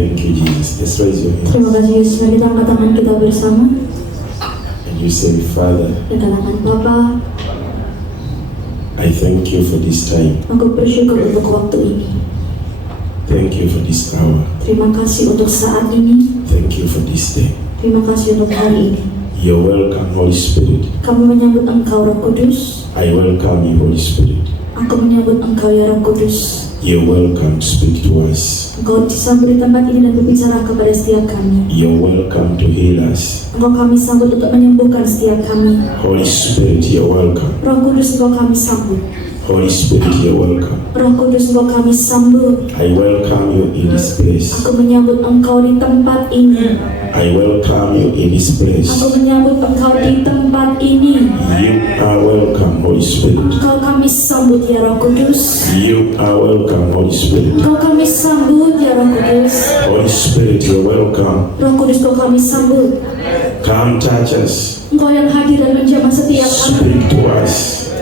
Thank you, Jesus. Just raise your hands. Terima kasih Yesus. Mari kita angkat tangan kita bersama And you say, Father, dan katakan, Bapa, I thank you for this time. aku bersyukur untuk waktu ini. Thank you for this hour. Terima kasih untuk saat ini. Thank you for this day. Terima kasih untuk hari ini. You're welcome, Holy Spirit. Kami menyambut Engkau, Roh Kudus. I welcome you, Holy Spirit. Aku menyambut Engkau, ya Roh Kudus. You're welcome, speak to us. Engkau disambut di tempat ini dan berbicara kepada setiap kami. You're welcome to heal us. Engkau kami sambut untuk menyembuhkan setiap kami. Holy Spirit, you're welcome. Roh Kudus, Engkau kami sambut. Holy Spirit, you're welcome. Roh Kudus, Engkau kami sambut. I welcome you in this place. Aku menyambut Engkau di tempat ini. I welcome you in this place. Aku menyambut Engkau di tempat ini. You are welcome, Holy Spirit. Engkau kami sambut, ya Roh Kudus. You are welcome, Holy Spirit. Engkau kami sambut, ya Roh Kudus. Holy Spirit, you're welcome. Roh Kudus, Engkau kami sambut. Come touch us. Engkau yang hadir dan menjamah setiap kami. Speak to us.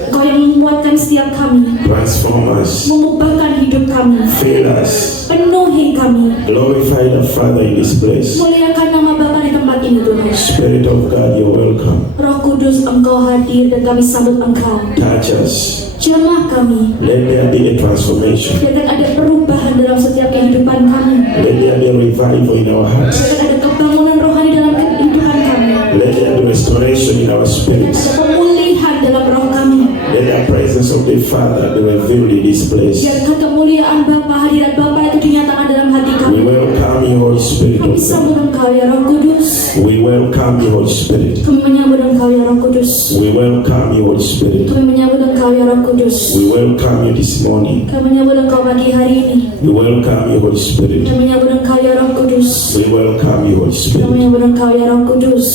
Engkau yang menguatkan setiap kami, Transform us. mengubahkan hidup kami, Fill us. penuhi kami. Glorify the Father in this place. Muliakan nama Bapa di tempat ini, Tuhan. Spirit of God, you're welcome. Roh Kudus, Engkau hadir dan kami sambut Engkau. Touch us. Jamah kami. Let there be a transformation. Biarkan ada perubahan dalam setiap kehidupan kami. Let there be a revival in our hearts. Biarkan ada kebangunan rohani dalam kehidupan kami. Let there be restoration in our spirits. Ada pemulihan dalam roh kami. Let the presence of the Father be revealed in this place. Biarkan kemuliaan Bapa, hadirat Bapa itu dinyatakan dalam hati We kami. welcome you, Holy Spirit Kami of God. sambut Engkau, ya Roh Kudus. We welcome you, Holy Spirit. Kami menyambut Engkau, ya Roh Kudus. We welcome you, Holy Spirit. Kami menyambut Engkau, ya Roh Kudus. We welcome you this morning. Kami menyambut Engkau pagi hari ini. We welcome you, Holy Spirit. Kami menyambut Engkau, ya Roh Kudus. We welcome you, Holy Kami Spirit. menyambut Engkau, ya Roh Kudus.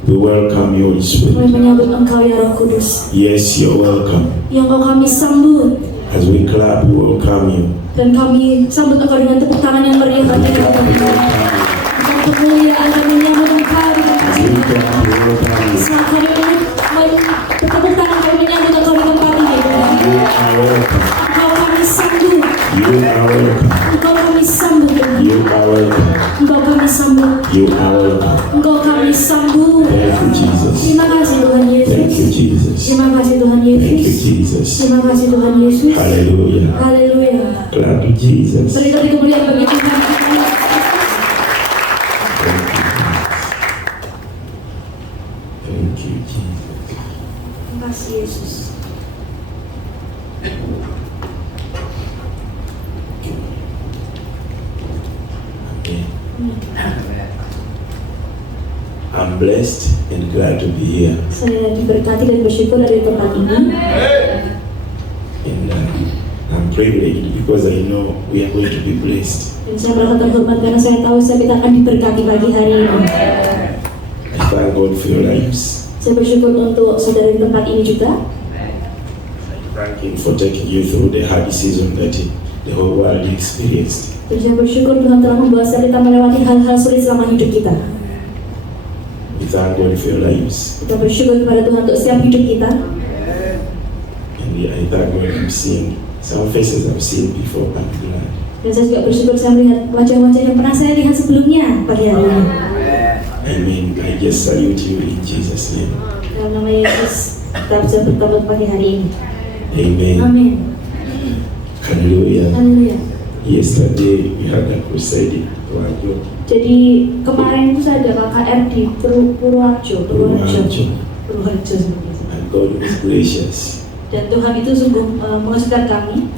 We welcome you, Holy Kami Spirit. menyambut Engkau, ya Roh Kudus. Yes, you're welcome. Yang Engkau kami sambut. As we clap, we welcome you. Dan kami sambut Engkau dengan tepuk tangan yang meriah bagi kami. Engkau kemuliaan kami menyambut Engkau di tempat As we ini. clap, we welcome you. Saat kami bertepuk tangan kami menyambut Engkau di tempat ini. You are welcome. Engkau kami sambut. You are welcome. Engkau kami sambut. You are welcome. Engkau kami sambut. You are welcome. Engkau kami sambut. Thank you, Jesus. Terima kasih Tuhan Yesus. Thank you, Jesus. Terima kasih Tuhan Thank you, Yesus. Jesus. Terima kasih Tuhan Yesus. Hallelujah. Haleluya. Clap to Jesus. Berikan kemuliaan bagi Tuhan. Thank you, Jesus. Terima kasih Yesus. Okay. I'm blessed and glad to be here. Saya diberkati dan bersyukur dari tempat ini. And I'm privileged because I know we are going to be blessed. Dan saya merasa terhormat karena saya tahu kita akan diberkati pagi hari ini. I thank God for your lives. Saya bersyukur untuk saudara di tempat ini juga. Thank Him for taking you through the hard season that the whole world experienced. Dan saya bersyukur Tuhan telah membawa kita melewati hal-hal sulit selama hidup kita. We thank God for your lives. Kita bersyukur kepada Tuhan untuk setiap hidup kita. And I thank God I'm seeing some faces I've seen before. I'm glad. Dan saya juga bersyukur saya melihat wajah-wajah yang pernah saya lihat sebelumnya pagi hari ini. Amen. I just salute you in Jesus' name. Dalam nama Yesus kita bisa bertemu pagi hari ini. Amen. Amin. Hallelujah. Haleluya. Yesterday we had a crusade in Purworejo. Jadi kemarin itu saya ada KKR di Purworejo. And God was gracious. Dan Tuhan itu sungguh mengasihkan kami.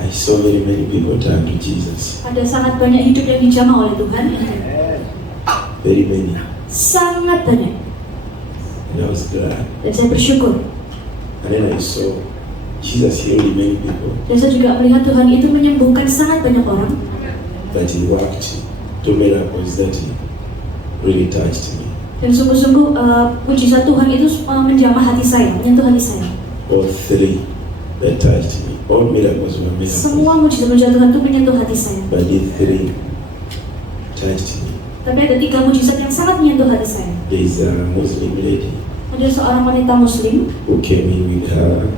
I saw very many people turn to Jesus. Ada sangat banyak hidup yang dijamah oleh Tuhan. Very many. Sangat banyak. And I was glad. Dan saya bersyukur. And then I saw Jesus healing many people. Dan saya juga melihat Tuhan itu menyembuhkan sangat banyak orang. But He worked two miracles that really touched me. Dan sungguh-sungguh mujizat Tuhan itu menjamah hati saya, menyentuh hati saya. All three that touched me. All miracles were miracles. Semua mujizat Tuhan itu menyentuh hati saya. But these three touched me. Tapi ada 3 mujizat yang sangat menyentuh hati saya. There is a Muslim lady Ada seorang wanita Muslim who came in with her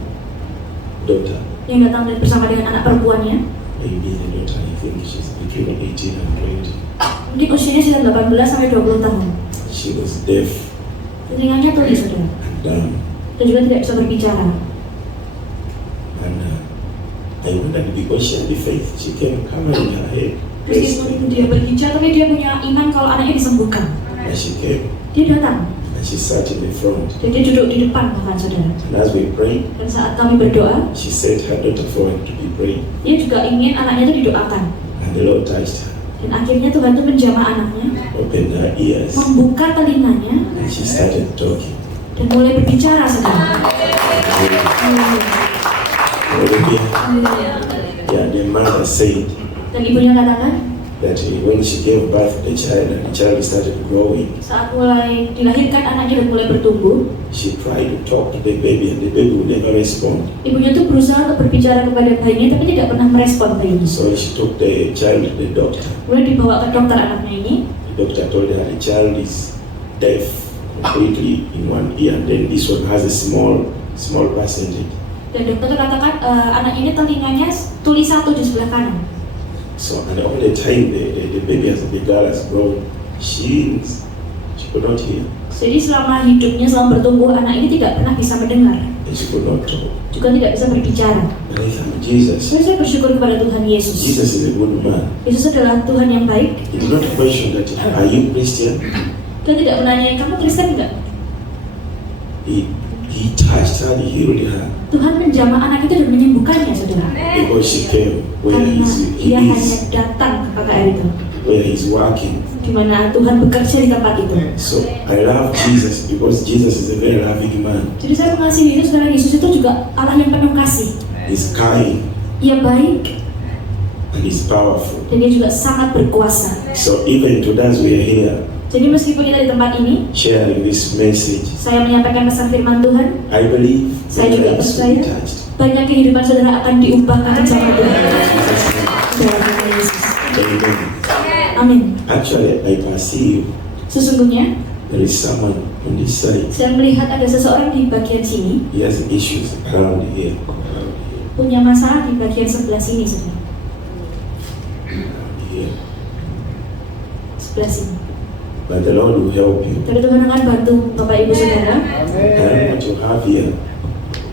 daughter. yang datang bersama dengan anak perempuannya. Maybe the daughter, I think she's between 18 and 20. Mungkin usianya sekitar 18 sampai 20 tahun. She was deaf Telinganya tuli, saudara. and dumb. Dan juga tidak bisa berbicara. And I wondered, because she had the faith, she can cover in her head. Praise Meskipun God. dia berbicara, tapi dia punya iman kalau anaknya disembuhkan. And she came Dia datang, and she sat in the front. dan dia duduk di depan bahkan, saudara. And as we prayed, Dan saat kami berdoa, she said her daughter forward to be prayed. dia juga ingin anaknya itu didoakan. And the Lord touched her, Dan akhirnya Tuhan itu menjamah anaknya, opened her ears, membuka telinganya, and she started talking. dan mulai berbicara, saudara. Hallelujah. Yeah, the mother said Dan ibunya katakan, that when she gave birth to the child and the child started growing, saat mulai dilahirkan anaknya dan mulai bertumbuh, she tried to talk to the baby and the baby would never respond. ibunya tuh berusaha untuk berbicara kepada bayinya, tapi tidak pernah merespon bayinya. So she took the child to the doctor. Kemudian dibawa ke dokter anaknya ini. The doctor told her the child is deaf completely in one ear, and then this one has a small percentage. Dan dokter katakan anak ini telinganya tuli satu di sebelah kanan. So and all the time the baby the girl has grown, she could not hear, Jadi selama hidupnya, selama bertumbuh, anak ini tidak pernah bisa mendengar, and she could not talk. juga tidak bisa berbicara. But I thank Jesus. Saya bersyukur kepada Tuhan Yesus. Jesus is a good man. Yesus adalah Tuhan yang baik. He did not question that, are you Christian? Dia tidak menanya, kamu Kristen enggak? He touched her, he healed her, Tuhan menjamah anak itu dan menyembuhkannya, saudara. because she came where Karena he dia hanya is, datang ke KKR itu, where he's working. di mana Tuhan bekerja di tempat itu. So I love Jesus because Jesus is a very loving man. Jadi saya mengasihi Yesus karena Yesus itu juga Allah yang penuh kasih. He's kind Dia baik and he's powerful. dan dia juga sangat berkuasa. So even today as we are here Jadi meskipun kita di tempat ini, sharing this message, saya menyampaikan pesan firman Tuhan, I believe saya that juga lives will be percaya touched. banyak kehidupan saudara akan diubahkan sama Tuhan. Jesus' name. Dalam nama Yesus. Amen. Amin. Actually, I perceive Sesungguhnya, there is someone on this side. saya melihat ada seseorang di bagian sini He has issues around here. punya masalah di bagian sebelah sini, saudara. Here. Sebelah sini. But the Lord will help you. Tapi Tuhan akan bantu Bapak Ibu Saudara. And what you have here,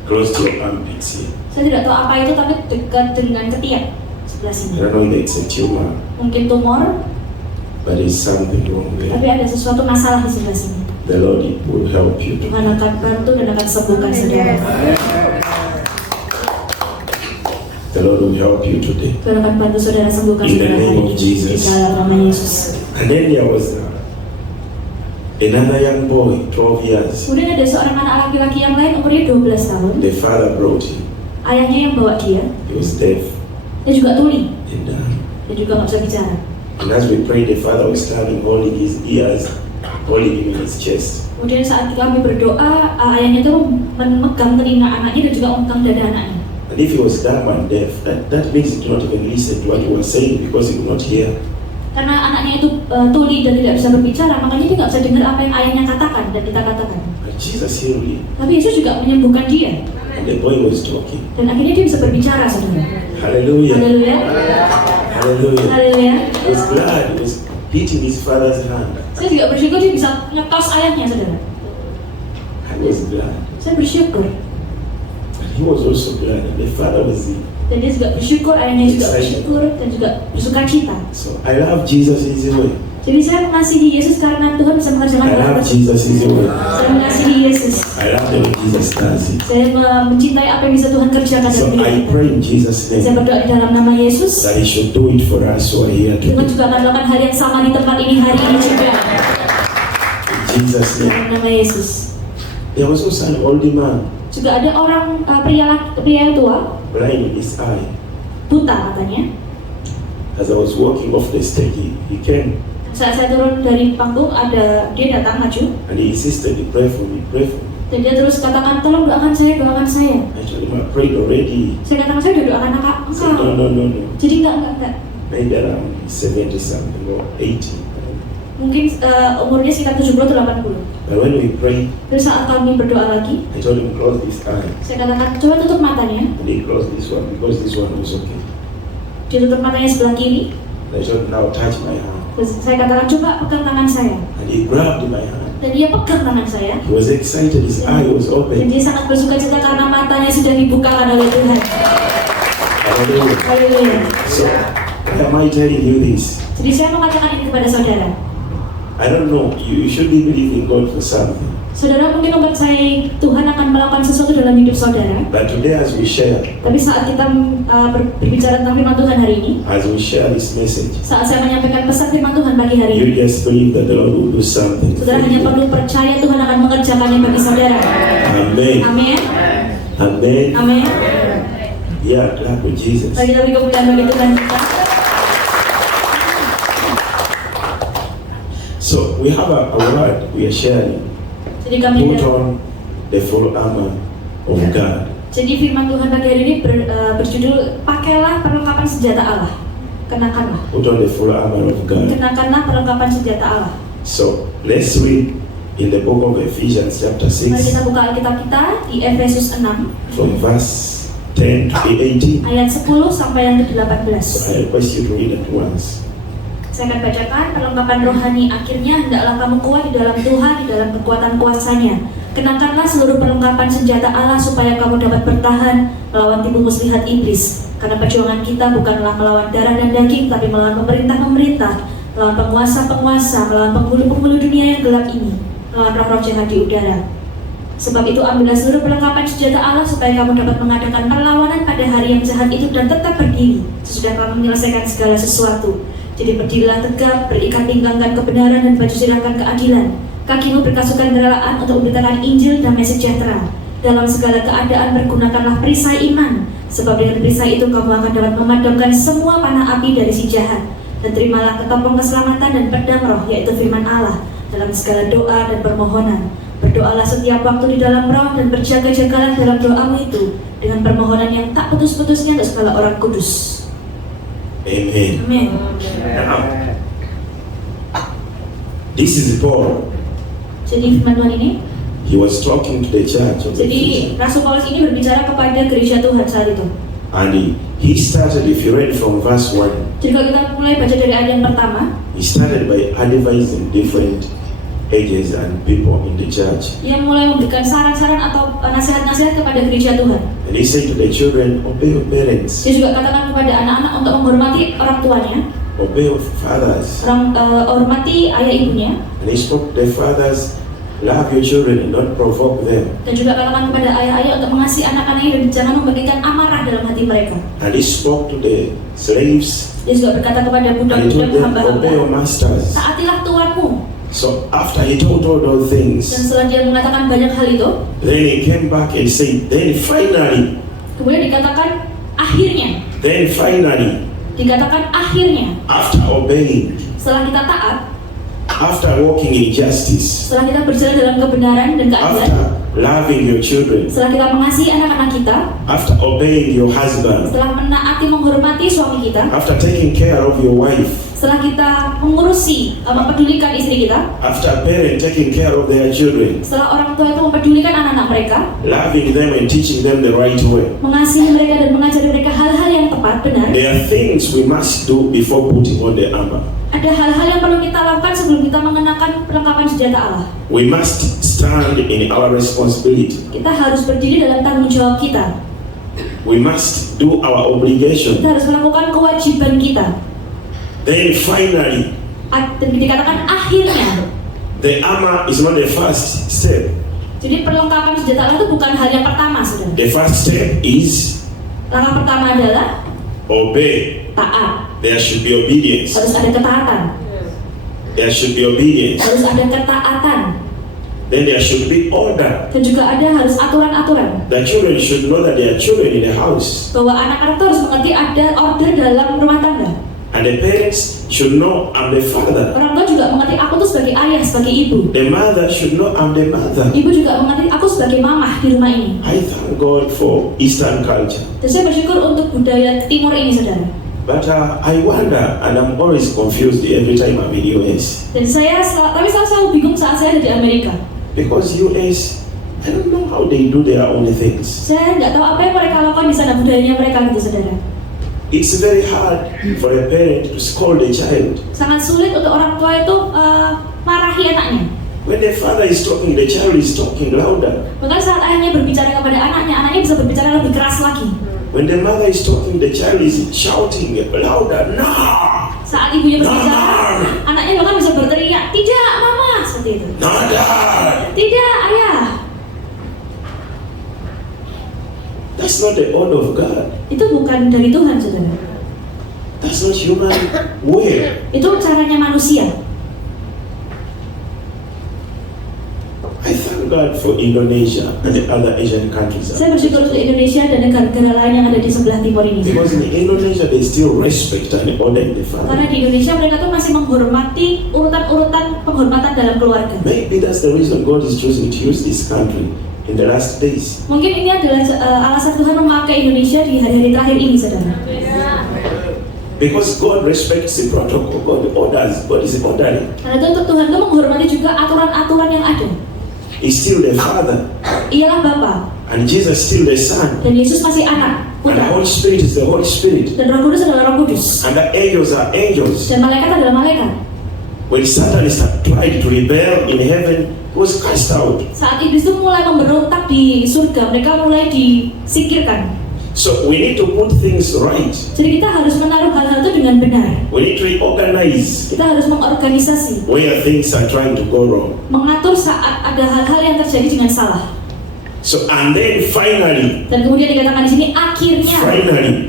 close to your armpits here. Saya tidak tahu apa itu, tapi dekat dengan ketiak sebelah I sini. don't know if it's a tumor, Mungkin tumor, but there's something wrong there. tapi ada sesuatu masalah di sebelah sini. The Lord will help you. Tuhan akan bantu dan akan sembuhkan saudara. The Lord will help you today. Tuhan akan bantu saudara sembuhkan In the saudara name hari of ini. Jesus. Di dalam nama Yesus. And then there was another young boy, 12 years. Kemudian ada seorang anak laki-laki yang lain umurnya 12 tahun. The father brought him. Ayahnya yang bawa dia. He was deaf Dia juga tuli. and Dia juga nggak bisa bicara. and as we prayed, the father was standing holding his ears, holding him in his chest. Kemudian saat kami berdoa, ayahnya itu memegang telinga anaknya dan juga memegang dada anaknya. And if he was dumb and deaf, that means he could not even listen to what he was saying because he could not hear. Karena anaknya itu tuli dan tidak bisa berbicara, makanya dia nggak bisa dengar apa yang ayahnya katakan dan kita katakan. But Jesus healed him. Tapi Yesus juga menyembuhkan dia. And the boy was talking. Dan akhirnya dia bisa berbicara, saudara. Hallelujah. Haleluya. Hallelujah. Haleluya. He was glad. He was beating his father's hand. Saya juga bersyukur dia bisa ngetos ayahnya, saudara. I was glad. Saya bersyukur. And he was also glad. And the father was in. Dan dia juga bersyukur, ayahnya juga bersyukur dan juga bersuka cita. So I love Jesus his way. Jadi saya mengasihi Yesus karena Tuhan bisa mengerjakan I love hal Jesus his way. Saya mengasihi Yesus. I love the way Jesus does it. Saya mencintai apa yang bisa Tuhan kerjakan So dalam hidup I kita. pray in Jesus' Saya name berdoa di dalam nama Yesus. that he should do it for us who are here Tuhan today. juga akan melakukan hal yang sama di tempat ini hari ini juga. In Jesus' name. Dalam nama Yesus. There was also an old man, Juga ada orang pria tua, blind in his eye. buta katanya. As I was walking off the stage, he came Saat saya turun dari panggung, dia datang maju and he insisted to pray for me, pray for me. dan dia terus katakan, tolong doakan saya, doakan saya. I told him I prayed already. Saya katakan, saya udah doakan He said, no, engkau. no. Jadi enggak. Maybe around 70 something or 80. Mungkin umurnya sekitar 70 atau 80. But when we prayed, Terus saat kami berdoa lagi, I told him close this eye. saya katakan, coba tutup matanya. And he closed this one because this one was okay. Dia tutup matanya sebelah kiri. And I told him, now touch my hand. Terus saya katakan, coba pegang tangan saya. And he grabbed my hand. Dan dia pegang tangan saya. He was excited, his eye was Dan open. dia sangat bersukacita karena matanya sudah dibukakan oleh Tuhan. Hallelujah. Haleluya. So, why am I telling you this? Jadi saya mau katakan ini kepada saudara. I don't know, you should be believing God for something. Saudara mungkin mempercayai Tuhan akan melakukan sesuatu dalam hidup saudara. But today as we share Tapi saat kita berbicara tentang firman Tuhan hari ini, this message, saat saya menyampaikan pesan firman Tuhan pagi hari ini, you just believe that the Lord will do something. saudara hanya perlu percaya Tuhan akan mengerjakannya bagi saudara. Amen. Amin. Amen. Amin. Yeah, clap with Jesus. Bagi kita kemuliaan bagi Tuhan kita. So we have a word we are sharing. Jadi kami Put on the full armor of God. Jadi firman Tuhan pagi hari ini berjudul pakailah perlengkapan senjata Allah. Kenakanlah. Put on the full armor of God. Kenakanlah perlengkapan senjata Allah. So let's read in the book of Ephesians chapter Mari 6 kita buka Alkitab kita di Efesus 6 from verse 10 to 18. ayat 10 sampai yang ke-18. So I request you to read at once. Saya akan bacakan perlengkapan rohani akhirnya hendaklah kamu kuat di dalam Tuhan, di dalam kekuatan kuasanya. Kenakanlah seluruh perlengkapan senjata Allah supaya kamu dapat bertahan melawan tipu muslihat iblis. Karena perjuangan kita bukanlah melawan darah dan daging, tapi melawan pemerintah-pemerintah, melawan penguasa-penguasa, melawan penghulu-penghulu dunia yang gelap ini, melawan roh-roh jahat di udara. Sebab itu ambillah seluruh perlengkapan senjata Allah supaya kamu dapat mengadakan perlawanan pada hari yang jahat itu dan tetap berdiri sesudah kamu menyelesaikan segala sesuatu. Jadi berdirilah tegap, berikat pinggangkan kebenaran dan baju sirahkan keadilan. Kakimu berkasukan kerelaan untuk memberitakan Injil damai sejahtera. Dalam segala keadaan bergunakanlah perisai iman, sebab dengan perisai itu kamu akan dapat memadamkan semua panah api dari si jahat. Dan terimalah ketopong keselamatan dan pedang roh, yaitu firman Allah, dalam segala doa dan permohonan. Berdoalah setiap waktu di dalam roh dan berjaga-jagalah dalam doamu itu dengan permohonan yang tak putus-putusnya untuk segala orang kudus. Amen. Amin. Now, this is Paul. Jadi firman Tuhan ini, He was talking to the church of jadi Ephesians. Rasul Paulus ini berbicara kepada gereja Tuhan saat itu. And he started, if you read from verse 1, Jadi kalau kita mulai baca dari ayat yang pertama, he started by advising different ages and people in the church. ia mulai memberikan saran-saran atau nasihat-nasihat kepada gereja Tuhan. And he said to the children, obey your parents, Dia juga katakan kepada anak-anak untuk menghormati orang tuanya, obey your fathers. hormati ayah ibunya, And he spoke to the fathers, love your children and not provoke them. dan juga katakan kepada ayah-ayah untuk mengasihi anak-anaknya dan jangan memberikan amarah dalam hati mereka. And he spoke to the slaves, Dia juga berkata kepada and he budak-budak told them, hamba-hamba, obey your masters. taatilah tuanmu. So after he told all those Dan things, setelah dia mengatakan banyak hal itu, then he came back and said, then finally, kemudian dikatakan akhirnya, after obeying, setelah kita taat, after walking in justice, setelah kita berjalan dalam kebenaran dan keadilan, after loving your children, setelah kita mengasihi anak-anak kita, after obeying your husband, setelah menaati menghormati suami kita, after taking care of your wife, setelah kita mengurusi, mempedulikan istri kita, after parent taking care of their children, setelah orang tua itu mempedulikan anak-anak mereka, loving them and teaching them the right way. mengasihi mereka dan mengajari mereka hal-hal yang tepat, benar. There are things we must do before putting on the armor. Ada hal-hal yang perlu kita lakukan sebelum kita mengenakan perlengkapan senjata Allah. We must stand in our responsibility. Kita harus berdiri dalam tanggung jawab kita. We must do our obligation. Kita harus melakukan kewajiban kita. Then finally, Dan dikatakan akhirnya. the armor is not the first step. Jadi perlengkapan senjata Allah itu bukan hal yang pertama, saudara. The first step is Langkah pertama adalah obey. taat. There should be obedience. Harus ada ketaatan. There should be obedience. Harus ada ketaatan. Then there should be order. Dan juga harus aturan-aturan. The children should know that they are children in the house. Bahwa anak-anak itu harus mengerti ada order dalam rumah tangga. And the parents should know I'm the father. Orang tua juga mengerti aku tuh sebagai ayah, sebagai ibu. The mother should know I'm the mother. Ibu juga mengerti aku sebagai mamah di rumah ini. I thank God for Eastern culture. Dan saya bersyukur untuk budaya timur ini, saudara. But I wonder, and I'm always confused every time I'm in US. Dan saya selalu bingung saat saya ada di Amerika. Because US, I don't know how they do their own things. Saya nggak tahu apa yang mereka lakukan di sana, budayanya mereka gitu, saudara. It's very hard for a parent to scold a child. Sangat sulit untuk orang tua itu marahi anaknya. When the father is talking, the child is talking louder. Bahkan saat ayahnya berbicara kepada anaknya, anaknya bisa berbicara lebih keras lagi. When the mother is talking, the child is shouting louder. No! Saat ibunya berbicara, anaknya bahkan bisa berteriak, tidak mama, seperti itu. Nada! Tidak ayah. That's not the order of God. Itu bukan dari Tuhan, saudara. That's not human way. Itu caranya manusia. I thank God for Indonesia and the other Asian countries. Saya bersyukur untuk Indonesia dan negara-negara lain yang ada di sebelah timur ini. Because in Indonesia they still respect and order in the Karena family. di Indonesia mereka tuh masih menghormati urutan-urutan penghormatan dalam keluarga. Maybe that's the reason God is choosing to use this country in the last days. Mungkin ini adalah alasan Tuhan memakai Indonesia di hari-hari terakhir ini, saudara. Because God respects the protocol, God orders, God is ordering. Karena itu untuk Tuhan tuh menghormati juga aturan-aturan yang ada. He's still the Father, Ialah Bapa, and Jesus still the Son, dan Yesus masih anak, and the putra, Holy Spirit is the Holy Spirit, dan Roh Kudus adalah Roh Kudus, and the angels are angels. dan malaikat adalah malaikat. When Satan tried to rebel in heaven, he was cast out. Saat iblis itu mulai memberontak di surga, mereka mulai disingkirkan. So we need to put things right. Jadi kita harus menaruh hal-hal itu dengan benar. We need to reorganize Kita harus mengorganisasi, where things are trying to go wrong. mengatur saat ada hal-hal yang terjadi dengan salah. So and then finally, Dan kemudian dikatakan di sini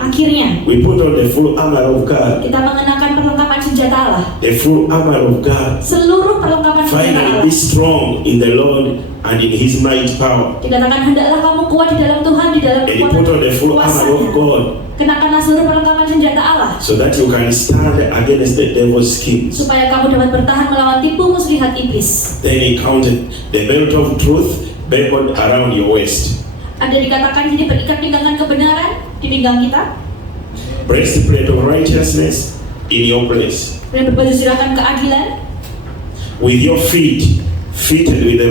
akhirnya we put on the full armor of God. kita mengenakan perlengkapan senjata Allah. The full armor of God. Seluruh perlengkapan senjata Finally, Allah. be strong in the Lord and in His might power. Dikatakan hendaklah kamu kuat di dalam Tuhan, di dalam And you put on the full armor of kuasanya. God, Kenakanlah seluruh perlengkapan senjata Allah, so that you can stand against the devil's schemes. supaya kamu dapat bertahan melawan tipu muslihat iblis. Then He counted the belt of truth buckled around your waist, Ada dikatakan di sini berikat pinggangan kebenaran di pinggang kita, breastplate of righteousness in your place, dan berbaju sirakan keadilan, with your feet fitted with the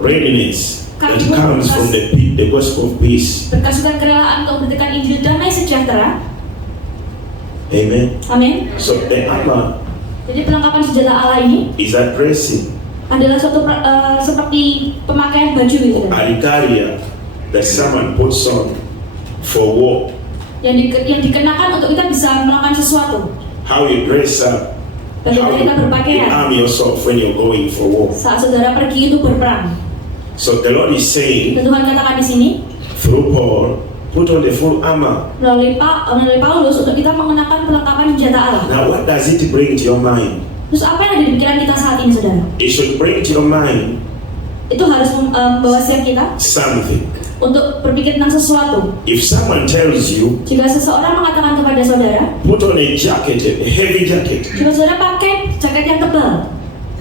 readiness that comes from the gospel of peace. berkasukan kerelaan untuk memberitakan Injil damai sejahtera. Amen. Amin. So the armor Jadi perlengkapan senjata Allah ini is addressing adalah suatu seperti pemakaian baju gitu, Alitaria that someone puts on for war. yang dikenakan untuk kita bisa melakukan sesuatu. How you dress up, how Bagaimana kita you berpakaian arm yourself when you're going for war. saat saudara pergi itu berperang. So the Lord is saying Dan Tuhan katakan di sini through Paul, put on the full armor. melalui Paulus untuk kita mengenakan perlengkapan senjata Allah. Now what does it bring to your mind? Terus apa yang ada di pikiran kita saat ini, saudara? It should bring to your mind Itu harus membawa siap kita something. untuk berpikir tentang sesuatu. If someone tells you, Jika seseorang mengatakan kepada saudara, put on a jacket, a heavy jacket, jika saudara pakai jaket yang tebal,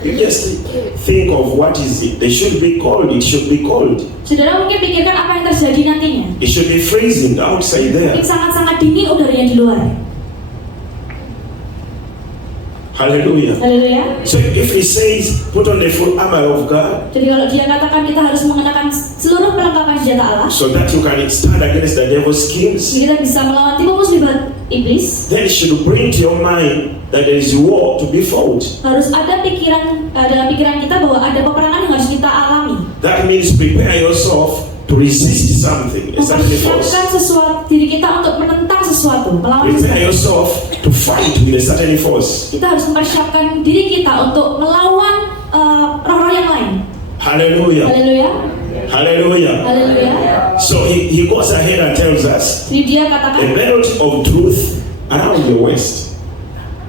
you just think of what is it. They should be cold. It should be cold. saudara mungkin pikirkan apa yang terjadi nantinya. It should be freezing outside there. Mungkin sangat-sangat dingin udaranya di luar. Hallelujah. Haleluya. So if he says, put on the full armor of God, Jadi kalau dia katakan kita harus mengenakan seluruh perlengkapan senjata Allah, so that you can stand against the devil's schemes, kita bisa melawan tipu muslihat iblis. then it should bring to your mind that there is war to be fought. Harus ada pikiran dalam pikiran kita bahwa ada peperangan yang harus kita alami. That means prepare yourself to resist something, a certain force. Mempersiapkan sesuatu diri kita untuk menentang sesuatu, melawan Prepare sesuatu. yourself to fight with a certain force. Kita harus mempersiapkan diri kita untuk melawan roh-roh yang lain. Hallelujah. Haleluya. Hallelujah. Haleluya. So he goes ahead and tells us Jadi dia the katakan belt of truth around your waist.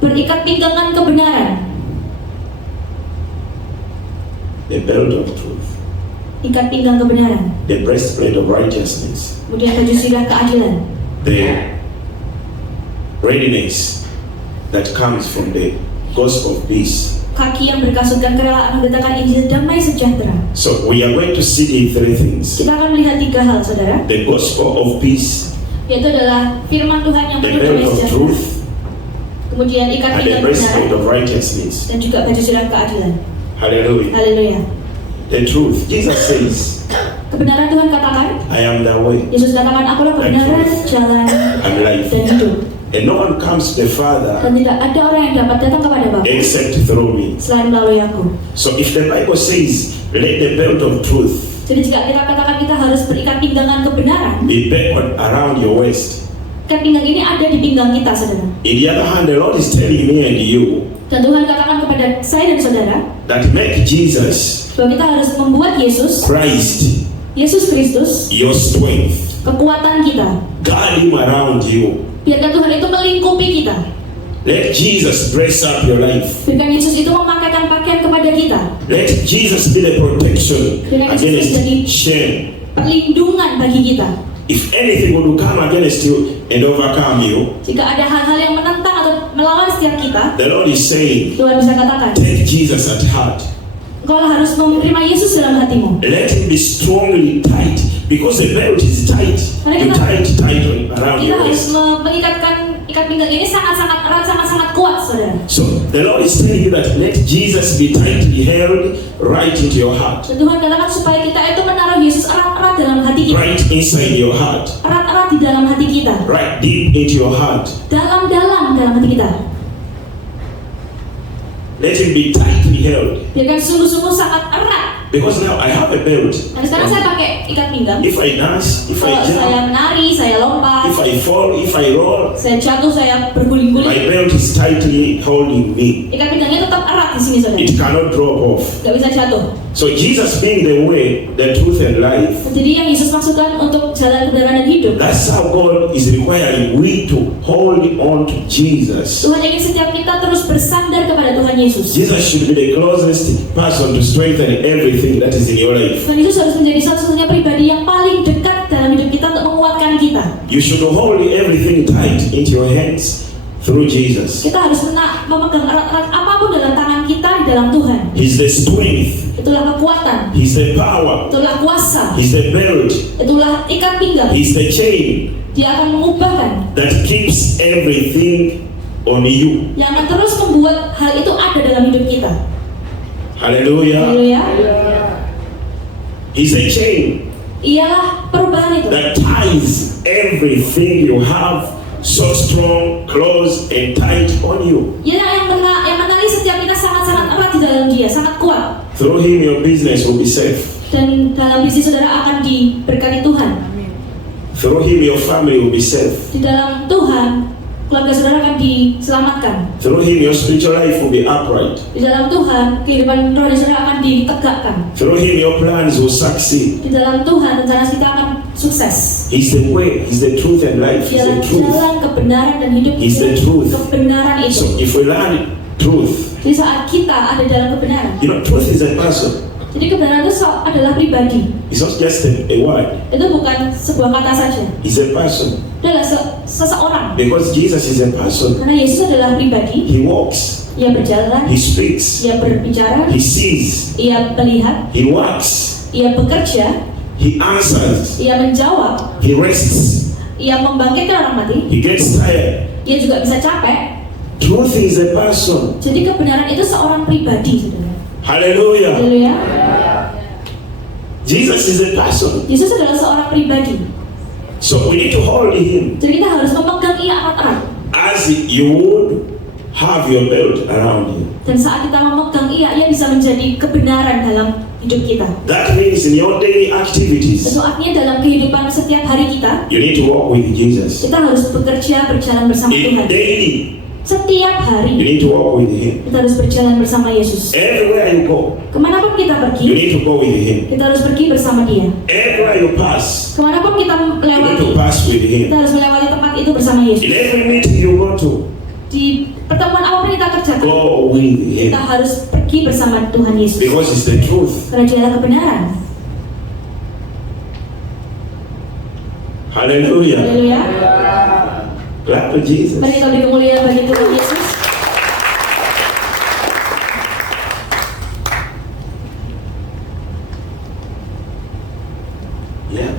berikat pinggangan kebenaran. The belt of truth. Ikat pinggang kebenaran. The breastplate of righteousness. Kemudian baju sirah keadilan. The readiness that comes from the gospel of peace. Kaki yang berkasutkan kerelaan memberitakan Injil damai sejahtera. So we are going to see the three things. Kita akan melihat tiga hal, saudara. The gospel of peace, Yaitu adalah firman Tuhan yang the penuh belt damai of sejahtera. truth, Kemudian ikat and the pinggang breastplate kebenaran of righteousness. dan juga baju sirah keadilan. Hallelujah. Haleluya. The truth. Jesus says, Kebenaran Tuhan katakan, I am the way Yesus katakan, akulah kebenaran, jalan, and life. dan hidup. And no one comes to the Father Dan tidak ada orang yang dapat datang kepada Bapa except through me. selain melalui aku. So if the Bible says, let the belt of truth Jadi jika kita katakan kita harus berikat pinggangan kebenaran, be buckled around your waist. ikat pinggang ini ada di pinggang kita, saudara. In the other hand, the Lord is telling me and you Dan Tuhan katakan kepada saya dan saudara that make Jesus bahwa kita harus membuat Christ Yesus Kristus, your strength. kekuatan kita. Guard him around you. Biarkan Tuhan itu melingkupi kita. Let Jesus dress up your life. Biarkan Yesus itu memakaikan pakaian kepada kita. Let Jesus be the protection against shame. Perlindungan bagi kita. If anything would come against you and overcome you, Jika ada hal-hal yang menentang atau melawan setiap kita, the Lord is saying, Tuhan bisa katakan, take Jesus at heart. engkau harus menerima Yesus dalam hatimu. Let him be strongly tight, because the belt is tight. You tight around Kita your harus waist. mengikatkan ikat pinggang ini sangat-sangat erat, sangat-sangat kuat, saudara. So the Lord is telling you that let Jesus be tightly held right into your heart, Dan Tuhan katakan supaya kita itu menaruh Yesus erat-erat dalam hati kita. right inside your heart, Erat-erat di dalam hati kita. right deep into your heart. Dalam-dalam dalam hati kita. Let him be tightly held, Biarkan sungguh-sungguh sangat erat. because now I have a belt. Dan sekarang saya pakai ikat pinggang. If I dance, if I Kalau saya jump, menari, saya lompat, if I fall, if I roll, saya jatuh, saya my berguling-guling. belt is tightly holding me. Ikat pinggangnya tetap erat di sini, saudara. It cannot drop off. Gak bisa jatuh. So Jesus being the way, the truth and life, Jadi yang Yesus maksudkan untuk jalan kebenaran dan hidup. that's how God is requiring we to hold on to Jesus. Tuhan ingin setiap kita terus bersandar kepada Tuhan Yesus. Jesus should be the closest person to strengthen everything that is in your life. Tuhan Yesus harus menjadi satu-satunya pribadi yang paling dekat dalam hidup kita untuk menguatkan kita. You should hold everything tight into your hands through Jesus. Kita harus memegang erat-erat apapun dalam tangan kita di dalam Tuhan. He's the strength. Itulah kekuatan, He's the power. itulah kuasa, He's the belt. itulah ikat pinggang. He's the chain Dia akan mengubahkan, that keeps everything on you. yang akan terus membuat hal itu ada dalam hidup kita. Hallelujah. Haleluya. He's a chain Ialah perubahan itu that ties everything you have so strong, close, and tight on you. Ialah yang menali setiap kita sangat-sangat erat di dalam Dia, sangat kuat. Through him, your business will be safe. Dan dalam bisnis saudara akan diberkati Tuhan. Through him, your family will be safe. Di dalam Tuhan, keluarga saudara akan diselamatkan. Through him, your spiritual life will be upright. Di dalam Tuhan, kehidupan rohani saudara akan ditegakkan. Through him, your plans will succeed. Di dalam Tuhan, rencana kita akan sukses. He's the way, he's the truth and life, he's Jalan the truth. jalan kebenaran dan hidup. He's the truth. Kebenaran So itu. if we learn truth, Jadi saat kita ada dalam kebenaran, you know, truth is a person. jadi kebenaran itu adalah pribadi. It's not just a word. Itu bukan sebuah kata saja. It's a person. Itu adalah seseorang. Because Jesus is a person. Karena Yesus adalah pribadi. He walks, Ia berjalan, he speaks, ia berbicara, he sees, ia melihat, he works, ia bekerja, he answers, ia menjawab, he rests, ia membangkitkan orang mati, he gets tired. ia juga bisa capek. Truth is a person. Jadi kebenaran itu seorang pribadi, saudara. Hallelujah. Haleluya. Jesus is a person. Yesus adalah seorang pribadi. So we need to hold him Jadi kita harus memegang ia erat-erat. as you would have your belt around you. Dan saat kita memegang ia bisa menjadi kebenaran dalam hidup kita. That means in your daily activities, Tentu artinya dalam kehidupan setiap hari kita, you need to walk with Jesus. kita harus bekerja berjalan bersama In Tuhan. daily, Setiap you hari need to walk with him. kita harus berjalan bersama Yesus. Everywhere you go, Kemanapun kita you pergi, need to go with him. kita harus pergi bersama Dia. Everywhere you pass, Kemanapun kita you need to melewati, pass with him. kita harus melewati tempat itu bersama Yesus. In every meeting you go to, Di pertemuan apapun kita kerjakan, go with him. kita harus pergi bersama Tuhan Yesus. Because it's the truth. Karena Dia adalah kebenaran. Hallelujah. Haleluya. Clap to Jesus. Mari kita beri kemuliaan bagi Tuhan Yesus. Yeah.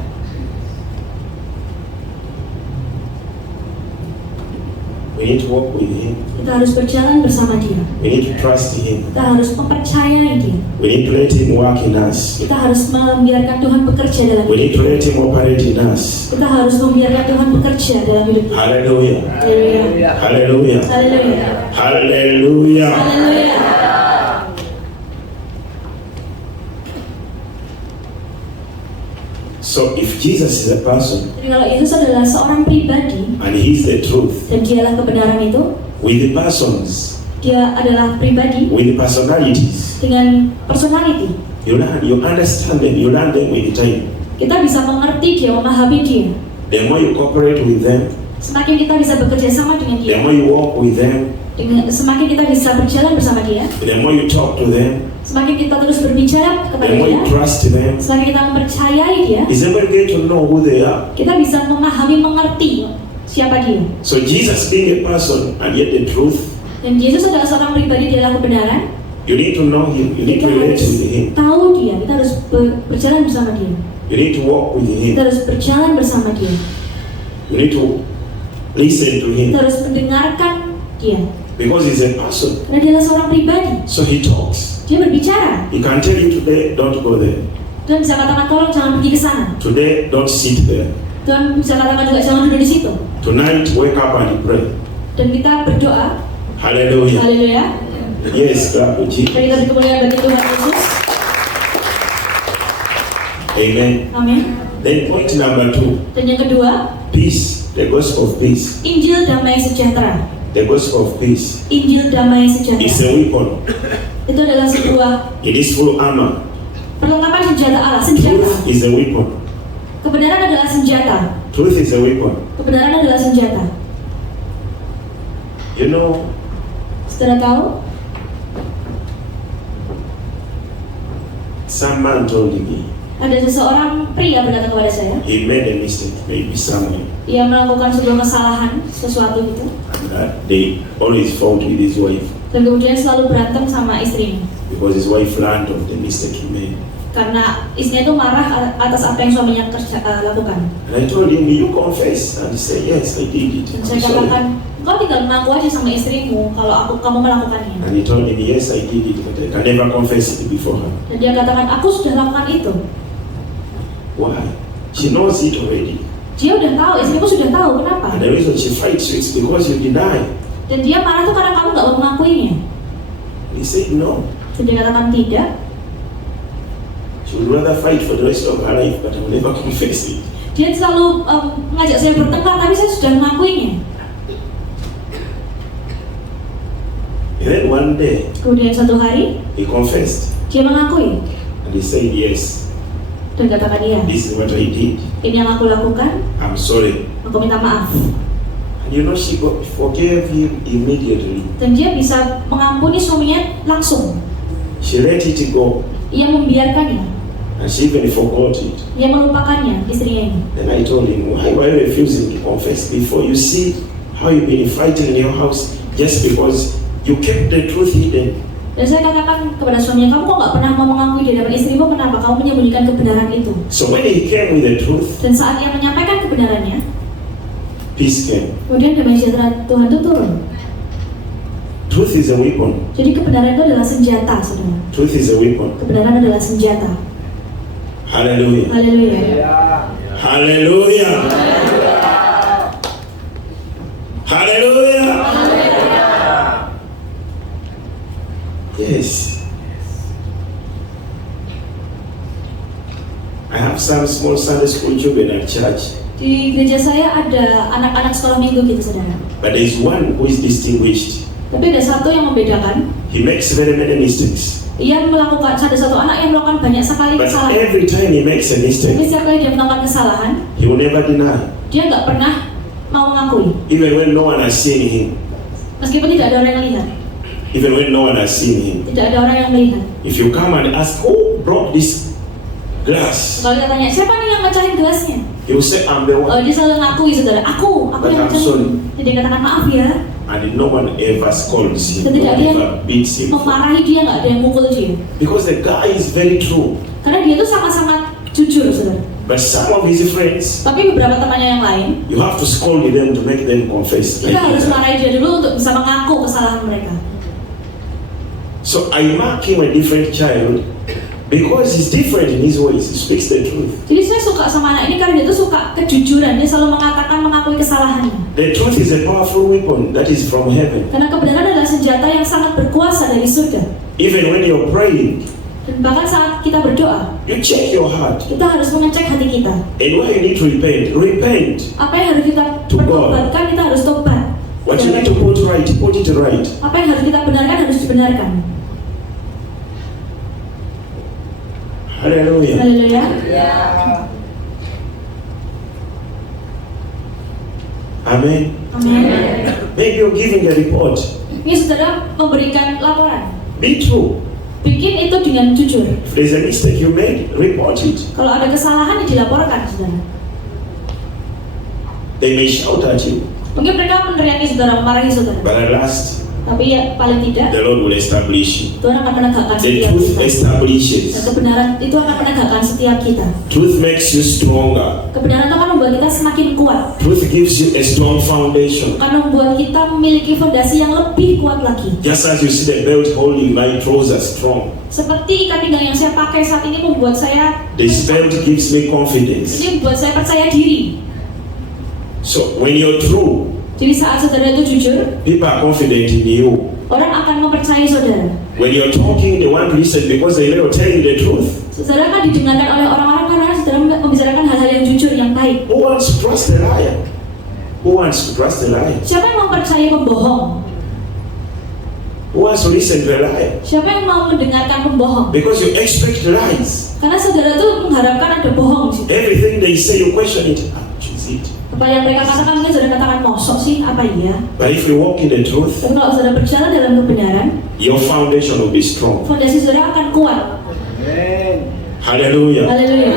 We need to walk with him. Kita harus berjalan bersama Dia. We need to trust Him. Kita harus mempercayai Dia. We need to let Him work in us. Kita harus membiarkan Tuhan bekerja dalam We hidup. need to let Him operate in us. Kita harus membiarkan Tuhan bekerja dalam hidup kita. Hallelujah. Haleluya. Hallelujah. Haleluya. Hallelujah. Haleluya. So if Jesus is a person Jadi kalau Yesus adalah seorang pribadi and He is the truth, dan Dialah kebenaran itu, with the persons, Dia adalah pribadi with the personalities, dengan personality. you understand them, you learn them with time. Kita bisa mengerti Dia, memahami Dia. The more you cooperate with them, Semakin kita bisa bekerja sama dengan the Dia, more you walk with them, semakin kita bisa berjalan bersama Dia, the more you talk to them, semakin kita terus berbicara kepada the more Dia, you trust them, semakin kita mempercayai Dia, is able to get to know who they are. kita bisa memahami, mengerti siapa Dia. So Jesus being a person and yet the truth, Dan Yesus adalah seorang pribadi, Dialah kebenaran. you need to know Him, you need Kita to relate harus with Him, tahu Dia, kita harus berjalan bersama Dia, you need to walk with Him, kita harus berjalan bersama Dia, you need to listen to Him, kita harus mendengarkan Dia. because He's a person. Karena Dialah seorang pribadi, So He talks. Dia berbicara. He can tell you today, don't go there. Tuhan bisa katakan tolong jangan pergi ke sana. Today, don't sit there. Tuhan bisa katakan juga jangan duduk di situ. Tonight, wake up and pray. Dan kita berdoa. Hallelujah. Haleluya. Yes, clap to Jesus. Mari kita beri kemuliaan bagi Tuhan Yesus. Amen. Amin. Then point number 2, Dan yang kedua, peace, the gospel of peace. Injil damai sejahtera. The gospel of peace Injil damai is sejahtera. a weapon. Itu adalah sebuah It is full armor. perlengkapan senjata Allah, senjata. Truth is a weapon. Kebenaran adalah senjata. Truth is a weapon. Kebenaran adalah senjata. You know, Saudara tahu? some man told me Ada seseorang pria berkata kepada saya, he made a mistake, maybe somewhere, ia melakukan sebuah kesalahan, sesuatu gitu, and that they always fought with his wife dan kemudian selalu berantem sama istrinya. because his wife learned of the mistake he made. Karena istrinya itu marah atas apa yang suaminya lakukan. And I told him, you confess, and he said, yes, I did it. Dan I'm saya sorry. katakan, kau tinggal mengaku aja sama istrimu kalau kamu melakukannya. And he told me, yes, I did it, but I can never confess it before her. Dan dia katakan, aku sudah lakukan itu. Why? She knows it already. Dia udah tahu, istrimu sudah tahu, kenapa? And the reason she fights you is because you deny. Dan dia marah tuh karena kamu gak mau mengakuinya. He said, no. Dan dia katakan tidak. She would rather fight for the rest of her life, but I will never confess it. Dia selalu mengajak saya bertengkar, tapi saya sudah mengakuinya. And then one day, Kemudian satu hari, he confessed. dia mengakui. And he said, yes, Dan katakan dia, this is what I did. ini yang aku lakukan, I'm sorry. aku minta maaf. And you know, she forgave him immediately. Dan dia bisa mengampuni suaminya langsung. She let it go. Ia membiarkannya. And she even forgot it. Dia melupakannya, istrinya ini. Then I told him, why are you refusing to confess before you see how you've been fighting in your house just because you kept the truth hidden? Dan saya katakan kepada suaminya, kamu kok gak pernah mau mengakui di hadapan istrimu, kenapa kamu menyembunyikan kebenaran itu? So when he came with the truth, Dan saat ia menyampaikan kebenarannya, peace came. kemudian damai sejahtera Tuhan itu turun. Truth is a weapon. Jadi kebenaran itu adalah senjata, saudara. Truth is a weapon. Kebenaran adalah senjata. Hallelujah. Haleluya. Hallelujah. Hallelujah. Yes. I have some small Sunday school children at church, Di gereja saya ada anak-anak sekolah minggu gitu, saudara. but there is one who is distinguished. Tapi ada satu yang membedakan. He makes very many mistakes, Ia melakukan, ada satu anak yang melakukan banyak sekali but kesalahan. every time he makes a Tapi mistake, setiap kali dia melakukan kesalahan, he will never deny, dia nggak pernah mau mengakui. even when no one has seen him. Meskipun tidak ada orang yang lihat. Even when no one has seen him. Tidak ada orang yang melihat. If you come and ask, who broke this glass? Kalau dia tanya, siapa nih yang mecahin gelasnya? He will say, I'm the one. Dia selalu ngakui, saudara. Aku But yang I'm sorry. mecahin. Jadi dia katakan, maaf ya. And no one ever scolds him, Dan no tidak one ada yang ever beats him. memarahi dia, nggak ada yang mukul dia. Because the guy is very true. Karena dia itu sangat-sangat jujur, saudara. But some of his friends, Tapi beberapa temannya yang lain, you have to scold them to make them confess. kita harus marahi dia dulu untuk bisa mengaku kesalahan mereka. So I mark him a different child because he's different in his ways. He speaks the truth. Jadi saya suka sama anak ini karena dia tuh suka kejujuran. Dia selalu mengakui kesalahannya. The truth is a powerful weapon that is from heaven. Karena kebenaran adalah senjata yang sangat berkuasa dari surga. Even when you're praying, Dan bahkan saat kita berdoa, you check your heart. kita harus mengecek hati kita. And where you need to repent. Apa yang harus kita To God. pertobatkan, kita harus tobat. What you need to put it right. Apa yang harus kita benarkan, harus dibenarkan. Hallelujah. Haleluya. Amen. Amin. Maybe you're giving a report. Ini saudara memberikan laporan. Be true. Bikin itu dengan jujur. If there's a mistake you made, report it. Kalau ada kesalahan, ya dilaporkan, saudara. They may shout at you, Mungkin mereka meneriaki saudara, memarahi saudara. but at last, Tapi ya paling tidak, the Lord will establish you. Tuhan akan menegakkan The setiap truth kita. Dan establishes. kebenaran itu akan menegakkan setiap kita. Truth makes you stronger. Kebenaran itu akan membuat kita semakin kuat. Truth gives you a strong foundation. Akan membuat kita memiliki fondasi yang lebih kuat lagi. Just as you see the belt holding my trousers strong. Seperti ikat pinggang yang saya pakai saat ini membuat saya, This belt gives me confidence. ini membuat saya percaya diri. So when you're true, Jadi saat saudara itu jujur, people are confident in you. orang akan mempercayai saudara. When you're talking, they want to listen because they know you're telling the truth. Saudara akan didengarkan oleh orang-orang karena saudara membicarakan hal-hal yang jujur, yang baik. Who wants to trust a liar? Who wants to trust a liar? Siapa yang mau percaya pembohong? Who wants to listen to a liar? Siapa yang mau mendengarkan pembohong? Because you expect lies. Karena saudara itu mengharapkan ada bohong di situ. Everything they say, you question it. Ah, is it? Apa yang mereka katakan, mungkin saudara katakan mosok sih, apa iya? But if you walk in the truth, Tapi kalau saudara berjalan dalam kebenaran, your foundation will be strong. fondasi saudara akan kuat. Hallelujah. Haleluya.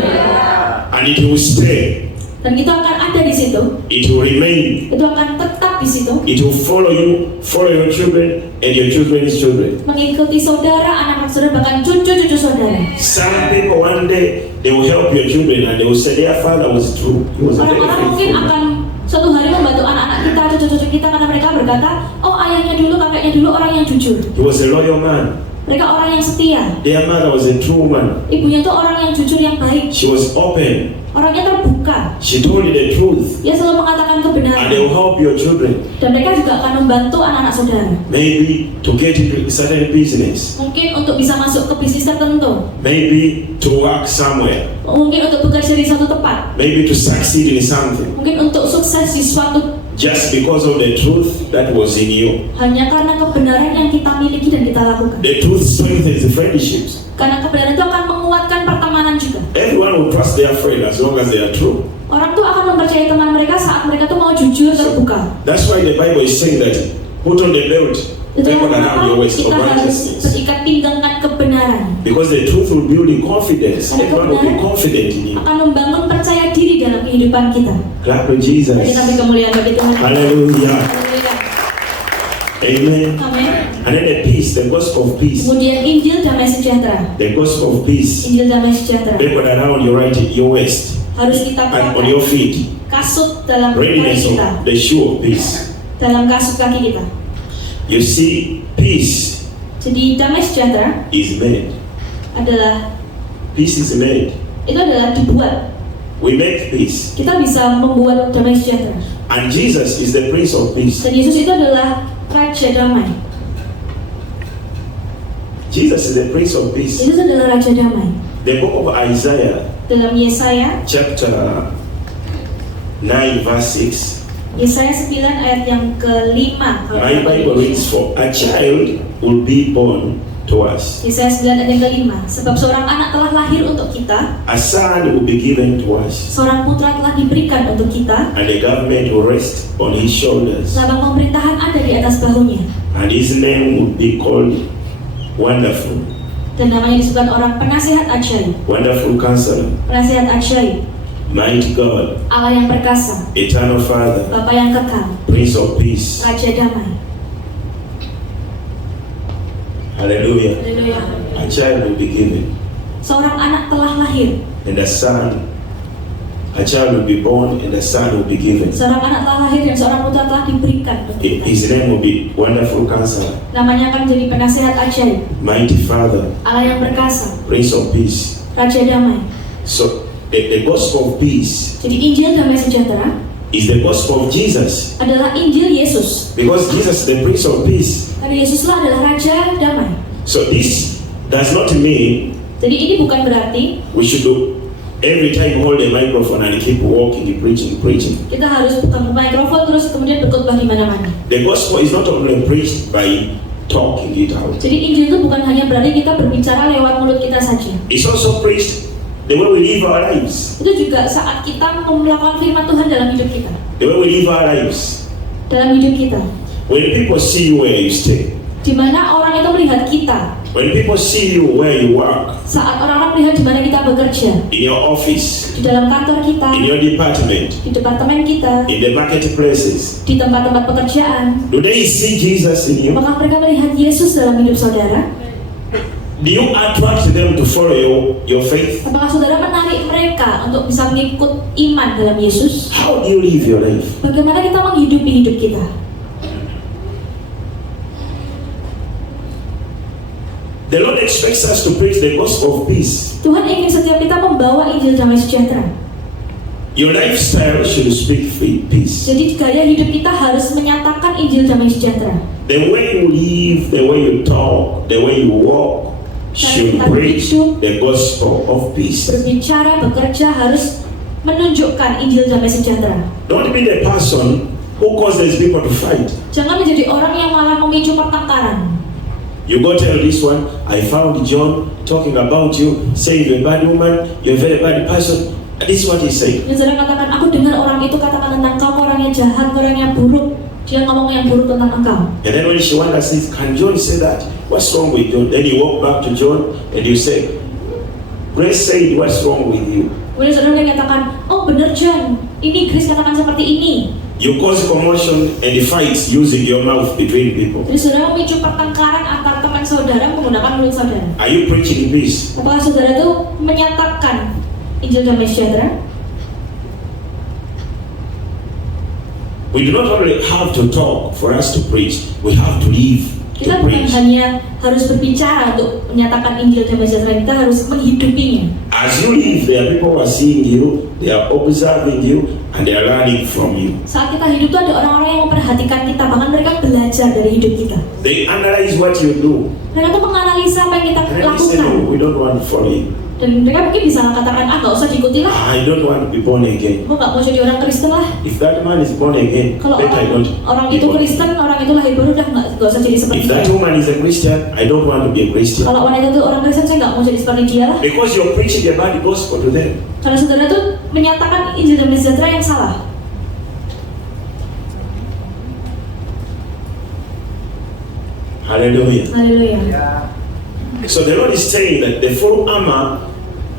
And it will stay. Dan itu akan ada di situ. It will remain. Itu akan tetap di situ. It will follow you, follow your children, and your children's children. Mengikuti saudara, anak-anak saudara, bahkan cucu-cucu saudara. Some people one day they will help your children and they will say their father was true. He was a very Orang-orang mungkin faithful man. akan suatu hari membantu anak-anak kita, cucu-cucu kita, karena mereka berkata, oh ayahnya dulu, kakeknya dulu orang yang jujur. He was a loyal man. Mereka orang yang setia. Their mother was a true woman. Ibunya itu orang yang jujur, yang baik. She was open. Orangnya terbuka. She told you the truth. Dia selalu mengatakan And they kebenaran. will help your children. Dan mereka juga akan membantu anak-anak saudara. Maybe to get into a certain business. Mungkin untuk bisa masuk ke bisnis tertentu. Maybe to work somewhere. Mungkin untuk bekerja di suatu tempat. Maybe to succeed in something. Mungkin untuk sukses di suatu, Just because of the truth that was in you. hanya karena kebenaran yang kita miliki dan kita lakukan. The truth strengthens the friendships. Karena kebenaran itu akan menguatkan pertemanan juga. Everyone will trust their friend as long as they are true. Orang tuh akan mempercayai teman mereka saat mereka tuh mau jujur, terbuka. That's why the Bible is saying that put on the belt, Itu weapon around kenapa your waist of kita harus righteousness. terikat pinggangkan kebenaran. Because the truth will build in confidence. Karena Everyone will be kebenaran confident in you. akan membangun percaya diri dalam kehidupan kita. Clap to Jesus. Mari kita beri kemuliaan bagi Tuhan. Hallelujah. Haleluya. Amen. Amin. And then the peace, the gospel of peace. Kemudian Injil damai sejahtera. The gospel of peace. Injil damai sejahtera Weapon around your right, your waist, harus kita and on pakai your feet. kasut dalam kaki Readiness kita, of the shoe of peace. dalam kasut kaki kita. You see, peace Jadi damai sejahtera is made. adalah, Peace is made. itu adalah dibuat. We make peace. Kita bisa membuat damai sejahtera. And Jesus is the Prince of Peace. Dan Yesus itu adalah Raja Damai. Jesus is the Prince of Peace. Yesus adalah Raja Damai. The book of Isaiah, Dalam Yesaya, chapter 9, verse 6. Yesaya 9 ayat yang ke-5. Kalau My Bible reads, for a child will be born to us. Yesaya 9 ayat yang ke-5. Sebab seorang anak telah lahir untuk kita, A son will be given to us. seorang putra telah diberikan untuk kita, And the government will rest on his shoulders. lambang pemerintahan ada di atas bahunya. And his name will be called Wonderful. Dan namanya disebut orang penasihat ajaib. Wonderful Counselor. Penasihat ajaib, Mighty God. Allah yang perkasa, Eternal Father. Bapa yang kekal, Prince of Peace. Raja Damai. Hallelujah. Haleluya. A child will be given. Seorang anak telah lahir, And a son a child will be born and a son will be given. Seorang anak telah lahir dan seorang putra telah diberikan bagi kita. His name will be Wonderful Counselor, Namanya akan menjadi penasehat ajaib, Mighty Father, Allah yang perkasa, Prince of Peace. Raja damai. So the gospel of peace Jadi Injil damai sejahtera is the gospel of Jesus, adalah Injil Yesus. because Jesus is the Prince of Peace. Karena Yesuslah adalah Raja damai. So this does not mean Jadi ini bukan berarti we should do every time hold a microphone and keep walking, preaching. kita harus pegang mikrofon terus kemudian berkhotbah di mana-mana. The gospel is not only preached by talking it out. Jadi Injil itu bukan hanya berarti kita berbicara lewat mulut kita saja. It's also preached the way we live our lives. Itu juga saat kita melakukan firman Tuhan dalam hidup kita. The way we live our lives. Dalam hidup kita. When people see you where you stay. Di mana orang itu melihat kita. When people see you where you work. Saat orang-orang melihat di mana kita bekerja. In your office. Di dalam kantor kita. In your department. Di departemen kita. In the marketplaces. Di tempat-tempat pekerjaan. Do they see Jesus in you? Apakah mereka melihat Yesus dalam hidup saudara? Do you attract them to follow your faith? Apakah saudara menarik mereka untuk bisa mengikut iman dalam Yesus? How do you live your life? Bagaimana kita menghidupi hidup kita? The Lord expects us to preach the gospel of peace. Tuhan ingin setiap kita membawa Injil damai sejahtera. Your lifestyle should speak peace. Jadi gaya hidup kita harus menyatakan Injil damai sejahtera. The way you live, the way you talk, the way you walk should preach the gospel of peace. Berbicara, bekerja harus menunjukkan Injil damai sejahtera. Don't be the person who causes people to fight. Jangan menjadi orang yang malah memicu pertengkaran. You go tell this one, I found John talking about you, saying you're a bad woman, you're a very bad person. This is what he said. Dan saudara katakan, aku dengar orang itu katakan tentang kau orang yang jahat, orang yang buruk. Dia ngomong yang buruk tentang engkau. And then when she wonders, can John say that? What's wrong with John? Then you walk back to John and you say, Grace said, what's wrong with you? Kemudian saudara katakan, oh benar John, ini Grace katakan seperti ini. You cause commotion and fights using your mouth between people. Jadi saudara memicu pertengkaran antar teman saudara menggunakan mulut saudara. Are you preaching peace? Apakah saudara itu menyatakan Injil damai sejahtera? We do not only have to talk for us to preach, we have to live to Kita bukan preach. hanya harus berbicara untuk menyatakan Injil damai sejahtera, kita harus menghidupinya. As you live, there are people who are seeing you, they are observing you, and they are learning from you. Saat kita hidup itu ada orang-orang yang memperhatikan kita, bahkan mereka belajar dari hidup kita. They analyze what you do. Mereka tuh menganalisa apa yang kita And then they say, lakukan. no, we don't want to follow you. Dan mereka mungkin bisa katakan, gak usah diikuti lah. I don't want to be born again. Gue gak mau jadi orang Kristen lah. If that man is born again, Kalau better I don't orang be itu born. Kristen, orang itu lahir baru, udah gak usah jadi seperti If dia. that woman is a Christian, I don't want to be a Christian. Kalau wanita itu orang Kristen, saya gak mau jadi seperti dia lah. Because you're preaching the bad gospel to them. Karena saudara itu menyatakan Injil damai sejahtera yang salah. Hallelujah. Haleluya. So the Lord is saying that the full armor,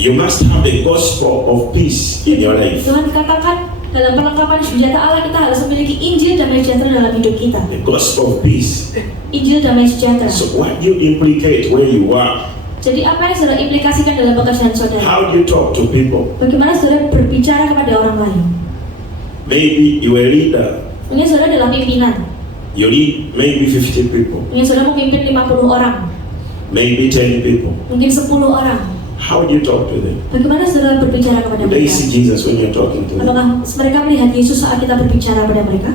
you must have the gospel of peace in your life. Tuhan katakan dalam perlengkapan senjata Allah kita harus memiliki Injil damai sejahtera dalam hidup kita. The gospel of peace. Injil damai sejahtera. So what do you implicate where you are? Jadi apa yang saudara implikasikan dalam pekerjaan saudara? How do you talk to people? Bagaimana saudara berbicara kepada orang lain? Maybe you are a leader. Mungkin saudara adalah pimpinan. You lead maybe 50 people, Mungkin saudara memimpin 50 orang. maybe 10 people. Mungkin 10 orang. How do you talk to them? Bagaimana saudara berbicara kepada Do they mereka? see Jesus when you're talking to them? Apakah mereka melihat Yesus saat kita berbicara pada mereka?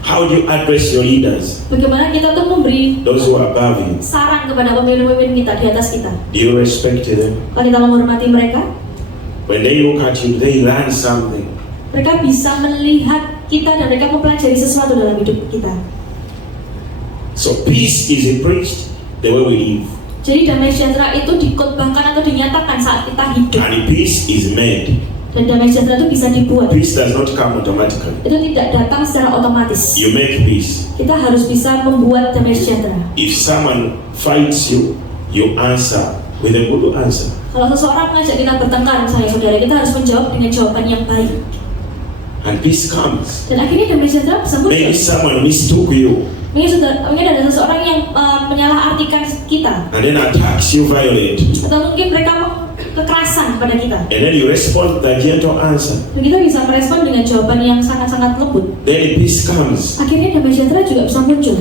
How do you address your leaders, Bagaimana kita tuh memberi those who are above you? saran kepada pemimpin-pemimpin kita di atas kita? Do you respect them? Kalau kita menghormati mereka, When they look at you, they learn something. mereka bisa melihat kita dan mereka mempelajari sesuatu dalam hidup kita. So peace is preached the way we live, Jadi damai sejahtera itu dikotbahkan atau dinyatakan saat kita hidup. and peace is made. Dan damai sejahtera itu bisa dibuat. Peace does not come automatically. Itu tidak datang secara otomatis. You make peace. Kita harus bisa membuat damai sejahtera. If someone fights you, you answer with a good answer. Kalau seseorang mengajak kita bertengkar, misalnya saudara, kita harus menjawab dengan jawaban yang baik. And peace comes. Dan akhirnya damai sejahtera bisa muncul. Maybe someone mistook you Mungkin ada seseorang yang menyalahartikan kita, and then attacks you violently. atau mungkin mereka kekerasan pada kita. And then you respond with a gentle answer. Dan kita bisa merespon dengan jawaban yang sangat-sangat lembut. Then peace comes. Akhirnya damai sejahtera juga bisa muncul.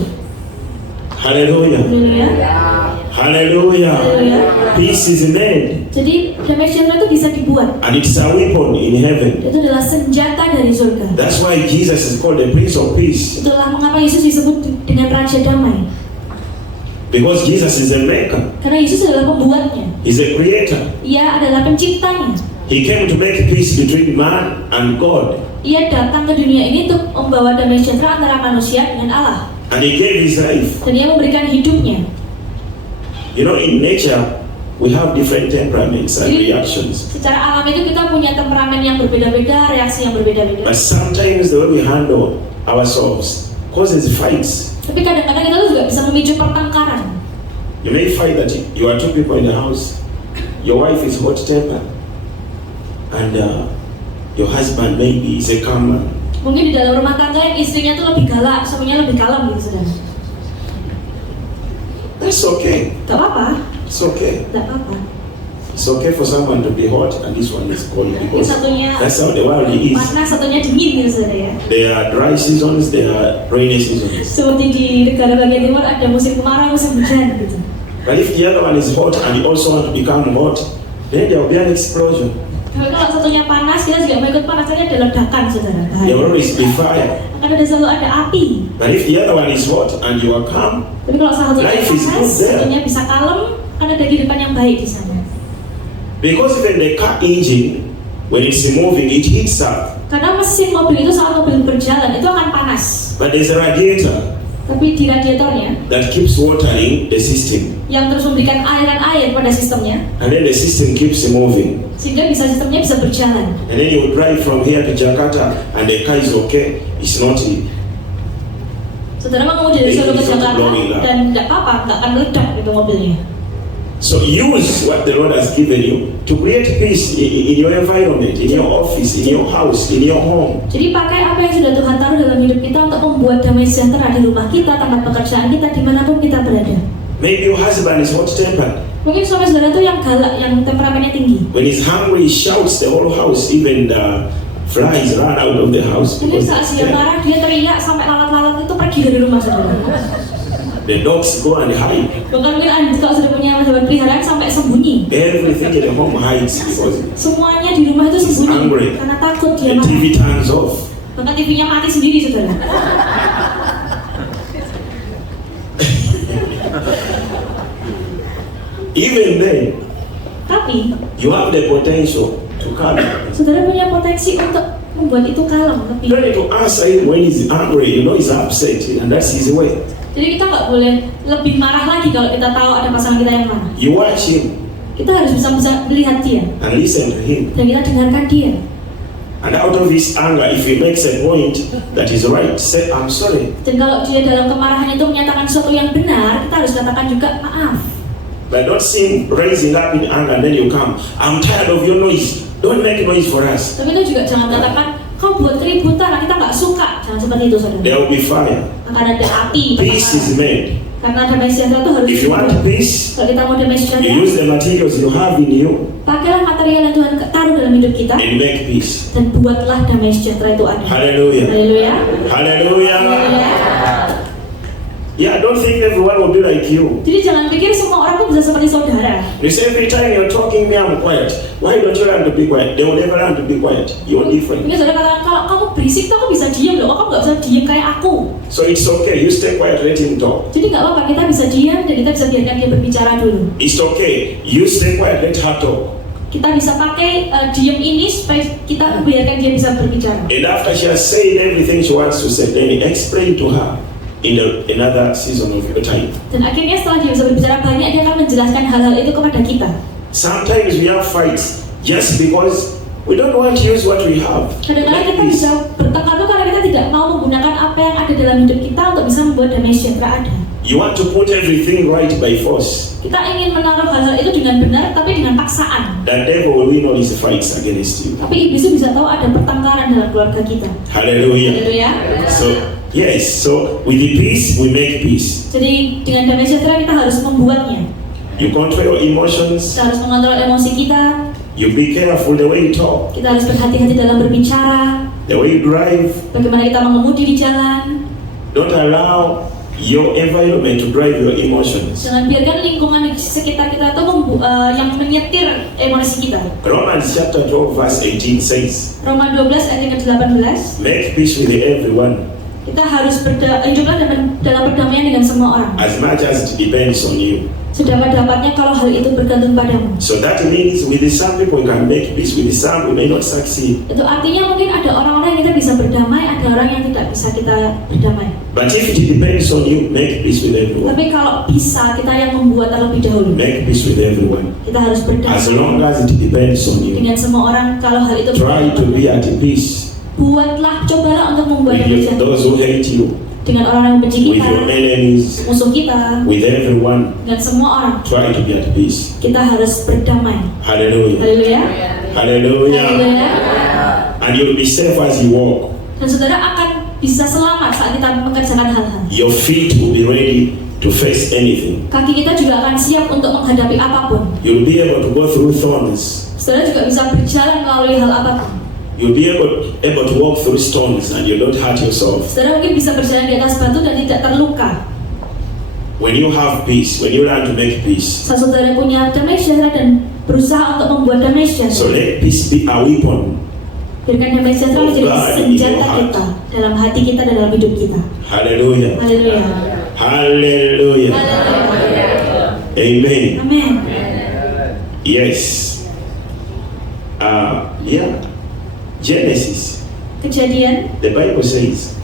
Hallelujah. Haleluya. Hallelujah. Haleluya. Peace is made. Jadi damai sejahtera itu bisa dibuat. And it's a weapon in heaven. Itu adalah senjata dari surga. That's why Jesus is called the Prince of Peace. Itulah mengapa Yesus disebut dengan Raja Damai. Because Jesus is the maker. Karena Yesus adalah pembuatnya. He's the creator. Ia adalah penciptanya. He came to make peace between man and God. Ia datang ke dunia ini untuk membawa damai sejahtera antara manusia dengan Allah. And he gave his life. Dan ia memberikan hidupnya. You know, in nature, we have different temperaments and Jadi, reactions. secara alam itu kita punya temperamen yang berbeda-beda, reaksi yang berbeda-beda. But sometimes the way we handle ourselves causes fights. Tapi kadang-kadang kita juga bisa memicu pertengkaran. You may find that you are two people in the house. Your wife is hot-tempered, and your husband maybe is a calm man. Mungkin di dalam rumah tangga yang istrinya tuh lebih galak, suaminya lebih kalem gitu saudara. That's okay. Gak apa-apa, It's okay. gak apa-apa. It's okay for someone to be hot and this one is cold Yang because satunya that's how the world is. panas, satunya dingin gitu saudara ya. There are dry seasons, there are rainy seasons. Seperti di negara bagian timur ada musim kemarau, musim hujan gitu. But if the other one is hot and you also want to become hot, then there will be an explosion. Tapi kalau satunya panas, kita juga mau ikut panas, nanti ada ledakan saudara. There will always be fire. Akan ada selalu ada api. But if the other one is hot and you are calm, Tapi kalau satunya Life is panas, good there. satunya bisa kalem, akan ada kehidupan yang baik di sana. because even the car engine, when it's moving, it heats up. Karena mesin mobil itu saat mobil berjalan itu akan panas. But there's a radiator Tapi di radiatornya that keeps watering the system. yang terus memberikan aliran air pada sistemnya, And then the system keeps moving. sehingga sistemnya bisa berjalan. And then you drive from here to Jakarta and the car is okay. It's not. Saudara mengemudi dari Solo ke Jakarta dan nggak apa-apa, nggak akan meledak gitu mobilnya. So use what the Lord has given you to create peace in your environment, in your office, in your house, in your home. Jadi pakai apa yang sudah Tuhan taruh dalam hidup kita untuk membuat damai sejahtera di rumah kita, tempat pekerjaan kita, dimanapun kita berada. Maybe your husband is hot-tempered. Mungkin suami saudara itu yang galak, yang temperamennya tinggi. When he's hungry, he shouts the whole house, even the flies run out of the house. Mungkin Because saat dia marah, dia teriak sampai lalat-lalat itu pergi dari rumah saudara. the dogs go and hide. Bahkan mungkin kalau sudah punya hewan peliharaan sampai sembunyi. Everything in the home hides because Semuanya di rumah itu sembunyi Angry. karena takut the dia marah. TV turns off. Bahkan TV-nya mati sendiri saudara. Even then, Tapi you have the potential to calm him. saudara punya potensi untuk membuat itu kalem You don't lebih. need to answer him when he's angry. You know he's upset, and that's his way. Jadi kita nggak boleh lebih marah lagi kalau kita tahu ada pasangan kita yang marah. You watch him Kita harus bisa melihat dia and listen to him. dan kita dengarkan dia. And out of his anger, if he makes a point that is right, say, I'm sorry. Dan kalau dia dalam kemarahan itu menyatakan sesuatu yang benar, kita harus katakan juga maaf. But don't see him raising up in anger and then you come. I'm tired of your noise. Don't make noise for us. Tapi itu juga jangan katakan kau buat keributan, kita nggak suka. Jangan seperti itu saudara. There will be fire. Akan ada api. Peace is made. Karena damai sejahtera itu harus If you want peace, kalau kita mau damai you sejahtera, use the materials you have in you pakailah material yang Tuhan taruh dalam hidup kita and make peace. dan buatlah damai sejahtera itu ada. Hallelujah. Haleluya. Hallelujah. Haleluya. Yeah, don't think everyone will be like you. Jadi jangan pikir semua orang tuh bisa seperti saudara. You say every time you're talking me, I'm quiet. Why don't you learn to be quiet? They will never learn to be quiet. You're different. Mungkin saudara katakan kalau kamu berisik, kamu bisa diam loh. Kok kamu nggak bisa diam kayak aku? So it's okay. You stay quiet, let him talk. Jadi nggak apa-apa, kita bisa diam dan kita bisa biarkan dia berbicara dulu. It's okay. You stay quiet, let her talk. Kita bisa pakai diam ini supaya kita biarkan dia bisa berbicara. And after she has said everything she wants to say, then explain to her in another season of your time. Dan akhirnya setelah dia bisa berbicara banyak, dia akan menjelaskan hal-hal itu kepada kita. Sometimes we have fights just because we don't want to use what we have. Kadang-kadang Like kita this. bisa bertengkar itu karena kita tidak mau menggunakan apa yang ada dalam hidup kita untuk bisa membuat damai sejahtera ada. You want to put everything right by force. Kita ingin menaruh hal-hal itu dengan benar, tapi dengan paksaan. The devil will win all his fights against you. Tapi iblis itu bisa tahu ada pertengkaran dalam keluarga kita. Hallelujah. Haleluya. So with the peace, we make peace. Jadi dengan damai sejahtera kita harus membuatnya. You control your emotions. Kita harus mengontrol emosi kita. You be careful the way you talk, Kita harus berhati-hati dalam berbicara. the way you drive. Bagaimana kita mengemudi di jalan. Don't allow your environment to drive your emotions. Jangan biarkan lingkungan di sekitar kita itu yang menyetir emosi kita. Romans chapter 12 verse 18 says, Roma 12 ayat yang ke-18. make peace with everyone Kita harus hiduplah dalam perdamaian dengan semua orang. as much as it depends on you. Sedapat-dapatnya kalau hal itu bergantung padamu. So that means with some people you can make peace, with some we may not succeed. Itu artinya mungkin ada orang-orang yang kita bisa berdamai, ada orang yang tidak bisa kita berdamai. But if it depends on you, make peace with everyone. Tapi kalau bisa, kita yang membuat terlebih dahulu. Make peace with everyone. Kita harus As long berdamai as it depends on you. dengan semua orang. Kalau hal itu Try to be at peace buatlah, cobalah untuk membuat with those who hate you, dengan orang yang benci with kita, your enemies, musuh kita, with everyone. dengan semua orang. Try to be at peace. Kita harus berdamai. Hallelujah. Haleluya. Hallelujah. Haleluya. And you'll be safe as you walk. Dan saudara akan bisa selamat saat kita mengerjakan hal-hal. Your feet will be ready to face anything. Kaki kita juga akan siap untuk menghadapi apapun. You'll be able to go through thorns. Saudara juga bisa berjalan melalui hal apapun. You'll be able to walk through stones and you don't hurt yourself. Saudara mungkin bisa berjalan di atas batu dan tidak terluka. When you have peace, when you learn to make peace, Saat saudara punya damai sejahtera dan berusaha untuk membuat damai so sejahtera, let peace be a weapon. biarkan damai sejahtera menjadi senjata kita dalam hati kita dan dalam hidup kita. Hallelujah. Haleluya. Hallelujah. Haleluya. Amen. Amin. Yes. Yeah. Genesis. Kejadian The Bible says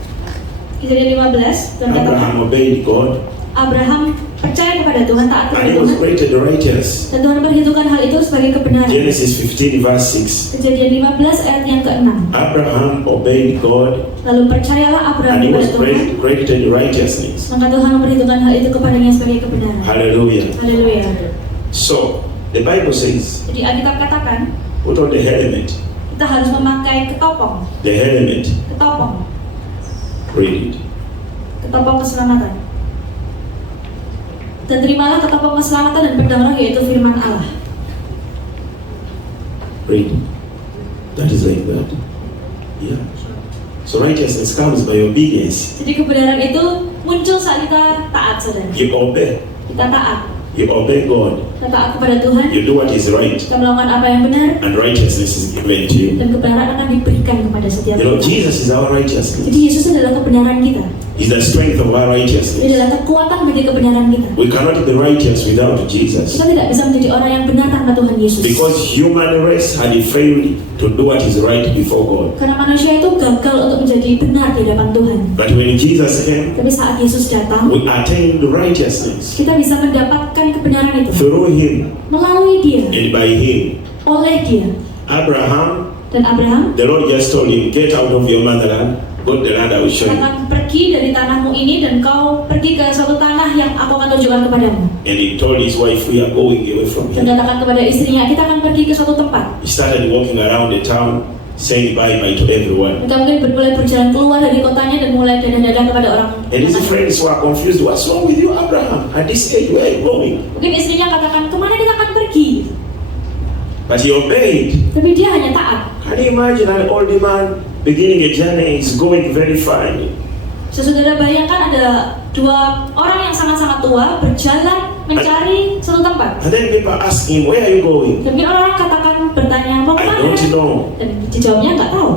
Kejadian 15 dan katakan Abraham obeyed God Abraham percaya kepada Tuhan, taat and kepada he was Tuhan, created righteous. dan Tuhan perhitungkan hal itu sebagai kebenaran. Genesis 15 verse 6. Kejadian 15 ayat yang ke-6. Abraham obeyed God Lalu percayalah Abraham and he was kepada Tuhan, created righteousness. maka Tuhan memperhitungkan hal itu kepadanya sebagai kebenaran. Hallelujah. Haleluya. So the Bible says, Jadi Alkitab katakan put on the helmet. kita harus memakai ketopong, The helmet. ketopong, Read it. ketopong keselamatan. Dan terimalah ketopong keselamatan dan pedang roh, yaitu firman Allah. Read it. That is like that. Yeah. So righteousness comes by obedience. Jadi kebenaran itu muncul saat kita taat, saudara. You obey. Kita taat. You obey God. Kita taat kepada Tuhan. You do what is right. Kita melakukan apa yang benar. And righteousness is given to you. Dan kebenaran akan diberikan kepada setiap You know, kita. Jesus is our righteousness. Jadi Yesus adalah kebenaran kita. He's the strength of our Dia righteousness. adalah kekuatan bagi kebenaran kita. We cannot be righteous without Jesus. Kita tidak bisa menjadi orang yang benar tanpa Tuhan Yesus. Because human race had failed to do what is right before God. Karena manusia itu gagal untuk menjadi benar di hadapan Tuhan. But when Jesus came, Tapi saat Yesus datang, we attained righteousness kita bisa mendapatkan kebenaran itu through Him melalui Dia, and by Him. oleh Dia. Abraham, Dan Abraham the Lord just told him, get out of your motherland, go to the land I will show you. katakan, pergi dari tanahmu ini dan kau pergi ke suatu tanah yang aku akan tunjukkan kepadamu. And he told his wife, we are going away from Dan here. katakan kepada istrinya, kita akan pergi ke suatu tempat. He started walking around the town, saying bye-bye to everyone. Mereka mungkin mulai berjalan keluar dari kotanya dan mulai dadah-dadah kepada orang. And his friends were confused. What's wrong with you, Abraham? At this age, where are you going? Mungkin istrinya katakan, kemana kita akan pergi? But he obeyed. Tapi dia hanya taat. Can you imagine an old man beginning a journey is going very fine? Saudara bayangkan ada dua orang yang sangat-sangat tua berjalan mencari suatu tempat. And then people ask him, where are you going? Dan orang-orang katakan bertanya, mau I kemana? don't know. Dan dijawabnya nggak tahu.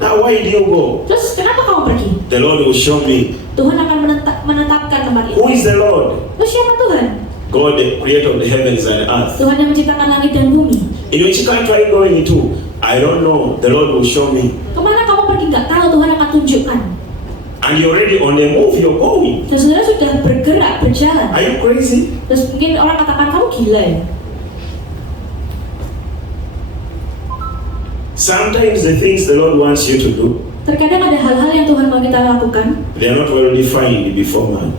Now why do you go? Terus kenapa kamu pergi? The Lord will show me. Tuhan akan menetapkan tempat itu. Who is the Lord? Terus siapa Tuhan? God, the creator of the heavens and earth. Tuhan yang menciptakan langit dan bumi. In which country are you going to? I don't know. The Lord will show me. Kemana kamu pergi nggak tahu, Tuhan akan tunjukkan. And you're already on the move, you're going. Dan saudara sudah bergerak, berjalan. Are you crazy? Terus mungkin orang katakan, kamu gila ya? Sometimes the things the Lord wants you to do, Terkadang ada hal-hal yang Tuhan mau kita lakukan. they are not well defined before man.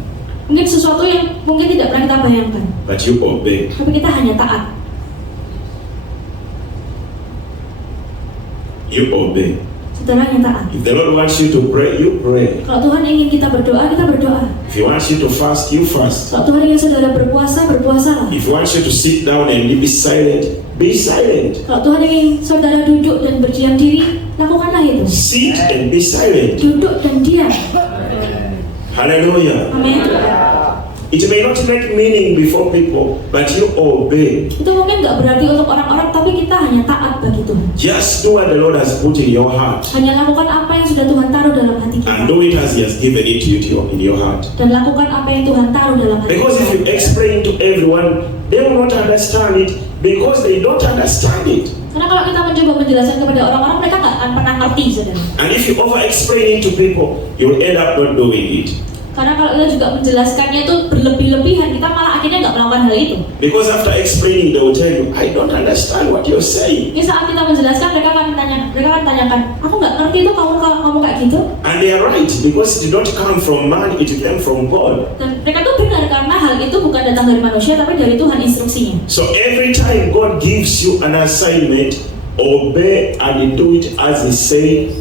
Mungkin sesuatu yang mungkin tidak pernah kita bayangkan. But you obey. Tapi kita hanya taat. You obey. Saudara hanya taat. If the Lord wants you to pray, you pray. Kalau Tuhan ingin kita berdoa, kita berdoa. If He wants you to fast, you fast. Kalau Tuhan ingin saudara berpuasa, berpuasalah. If He wants you to sit down and be silent, be silent. Kalau Tuhan ingin saudara duduk dan berdiam diri, lakukanlah itu. Sit and be silent. Duduk dan diam. Hallelujah. Amin. It may not make meaning before people, but you obey. Itu mungkin nggak berarti untuk orang-orang, tapi kita hanya taat bagi Tuhan. Just do what the Lord has put in your heart, Hanya lakukan apa yang sudah Tuhan taruh dalam hati and kita. do it as He has given it to you in your heart. Dan lakukan apa yang Tuhan taruh dalam hati Because if you kita. explain to everyone, they will not understand it because they don't understand it. Karena kalau kita mencoba menjelaskan kepada orang-orang, mereka nggak akan pernah ngerti, saudara. And if you over-explain it to people, you will end up not doing it. Karena kalau kita juga menjelaskannya itu berlebih-lebihan, kita malah akhirnya nggak melakukan hal itu. Because after explaining, they will tell you, I don't understand what you're saying. Ini saat kita menjelaskan, mereka akan tanyakan, aku nggak ngerti itu kamu kayak gitu. And they are right, because it did not come from man, it came from God. Dan mereka tuh benar karena hal itu bukan datang dari manusia, tapi dari Tuhan instruksinya. So every time God gives you an assignment, obey and do it as He said.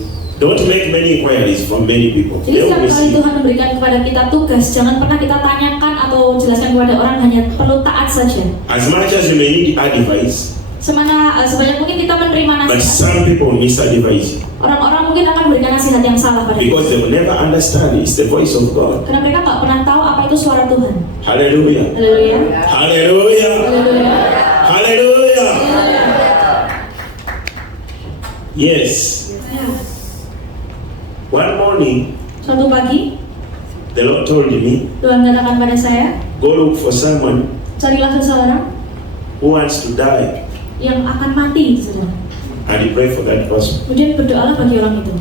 Don't make many inquiries from many people. Jadi setiap kali Tuhan memberikan kepada kita tugas, jangan pernah kita tanyakan atau jelaskan kepada orang, hanya perlu taat saja. As much as you may need advice, Sebanyak mungkin kita menerima but nasihat. some people misadvise you Orang-orang mungkin akan memberikan nasihat yang salah pada kita. because they will never understand it's the voice of God. Karena mereka nggak pernah tahu apa itu suara Tuhan. Hallelujah. Haleluya. Hallelujah. Haleluya. Hallelujah. Yes. One morning, Suatu pagi, the Lord told me, Tuhan katakan pada saya, go look for someone carilah seseorang who wants to die yang akan mati, saudara. and pray for that person. Kemudian berdoalah bagi orang itu.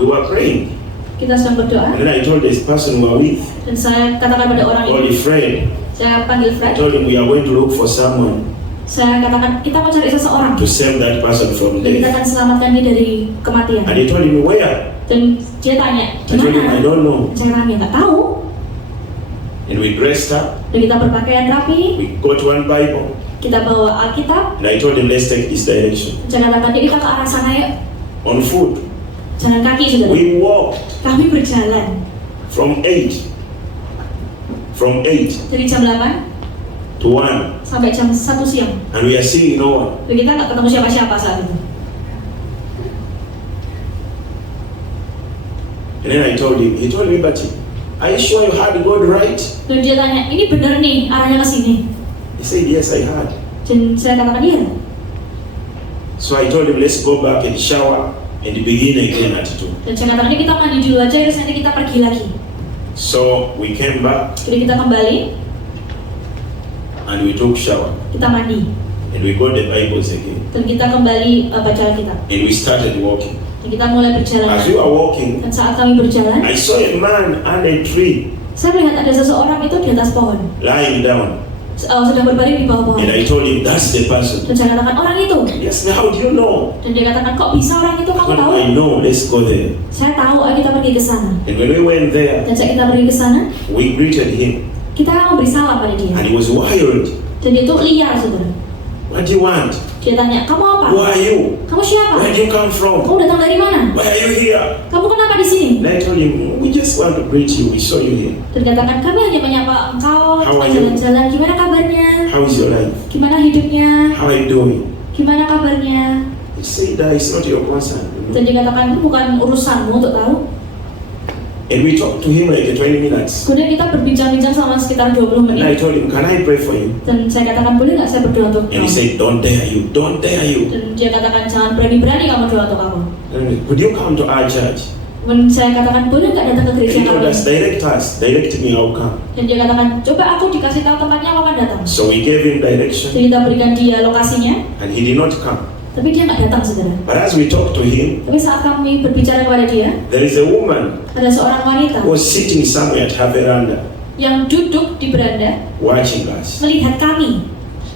We were praying. Kita sedang berdoa, And then I told this person we were with, dan saya katakan pada orang called itu, a friend. saya panggil I Fred. told him we are going to look for someone Saya katakan kita mau cari seseorang, to save that person from dan kita death. akan selamatkan dia dari kematian. And he told me where? Dan dia tanya, I told him I gimana? don't know. Saya tanya, nggak tahu. And we dressed up. Dan kita berpakaian rapi, We got one Bible. kita bawa Alkitab. And I told him let's take this direction. Saya katakan dia, kita ke arah sana yuk. On foot. Jalan kaki, saudara. We walked Kami berjalan from 8 dari jam 8 to 1. sampai jam 1 siang. And we are seeing no one. Dan kita nggak ketemu siapa-siapa saat itu. And then I told him, he told me, but are you sure you had God right? Dan dia tanya, ini benar nih arahnya ke sini? He said, yes, I had. Dan saya katakan iya. So I told him, let's go back and shower and begin again at 2. Dan saya katakan, ini kita mandi dulu aja, terus nanti kita pergi lagi. So we came back Jadi kita kembali, and we took shower. kita mandi. And we got the Bibles again. Dan kita kembali baca Alkitab. And we started walking. Dan kita mulai berjalan. As we were walking, Dan saat kami berjalan, I saw a man under a tree saya melihat ada seseorang itu di atas pohon, lying down. sedang berbaring di bawah pohon. And I told him, that's the person. Dan saya katakan, orang itu. Yes, how do you know? Dan dia katakan, kok bisa orang itu, kamu Well, tahu? I know, let's go there. Saya tahu, ayo kita pergi ke sana. And when we went there, Dan saat kita pergi ke sana, we greeted him. kita memberi salam pada dia. And he was wild. Dan dia itu liar, saudara. What do you want? Dia tanya, kamu apa? Who are you? Kamu siapa? Where do you come from? Kamu datang dari mana? Why are you here? Kamu kenapa di sini? And I told him, we just want to greet you. We saw you here. Dan katakan, kami hanya menyapa engkau, How are you? jalan-jalan. Gimana kabarnya? How is your life? Gimana hidupnya? How are you doing? Gimana kabarnya? He said that it's not your concern. Dan dia katakan, itu bukan urusanmu untuk tahu. And we talked to him like 20 minutes. Kemudian kita berbincang-bincang selama sekitar 20 And I menit. told him, can I pray for you? Dan saya katakan, boleh nggak saya berdoa untuk And he kamu? said, don't dare you, don't dare you. Dan dia katakan, jangan berani-berani kamu doa untuk aku. And could you come to our church? Dan saya katakan, boleh nggak datang ke And gereja he told kami? us, direct me, I'll come. Dan dia katakan, coba aku dikasih tahu tempatnya, aku akan datang. So we gave him direction, Jadi kita berikan dia lokasinya, and he did not come. tapi dia nggak datang, saudara. But as we talked to him, Tapi saat kami berbicara kepada dia, there is a woman ada seorang wanita who was sitting somewhere at her veranda, yang duduk di beranda watching us. melihat kami.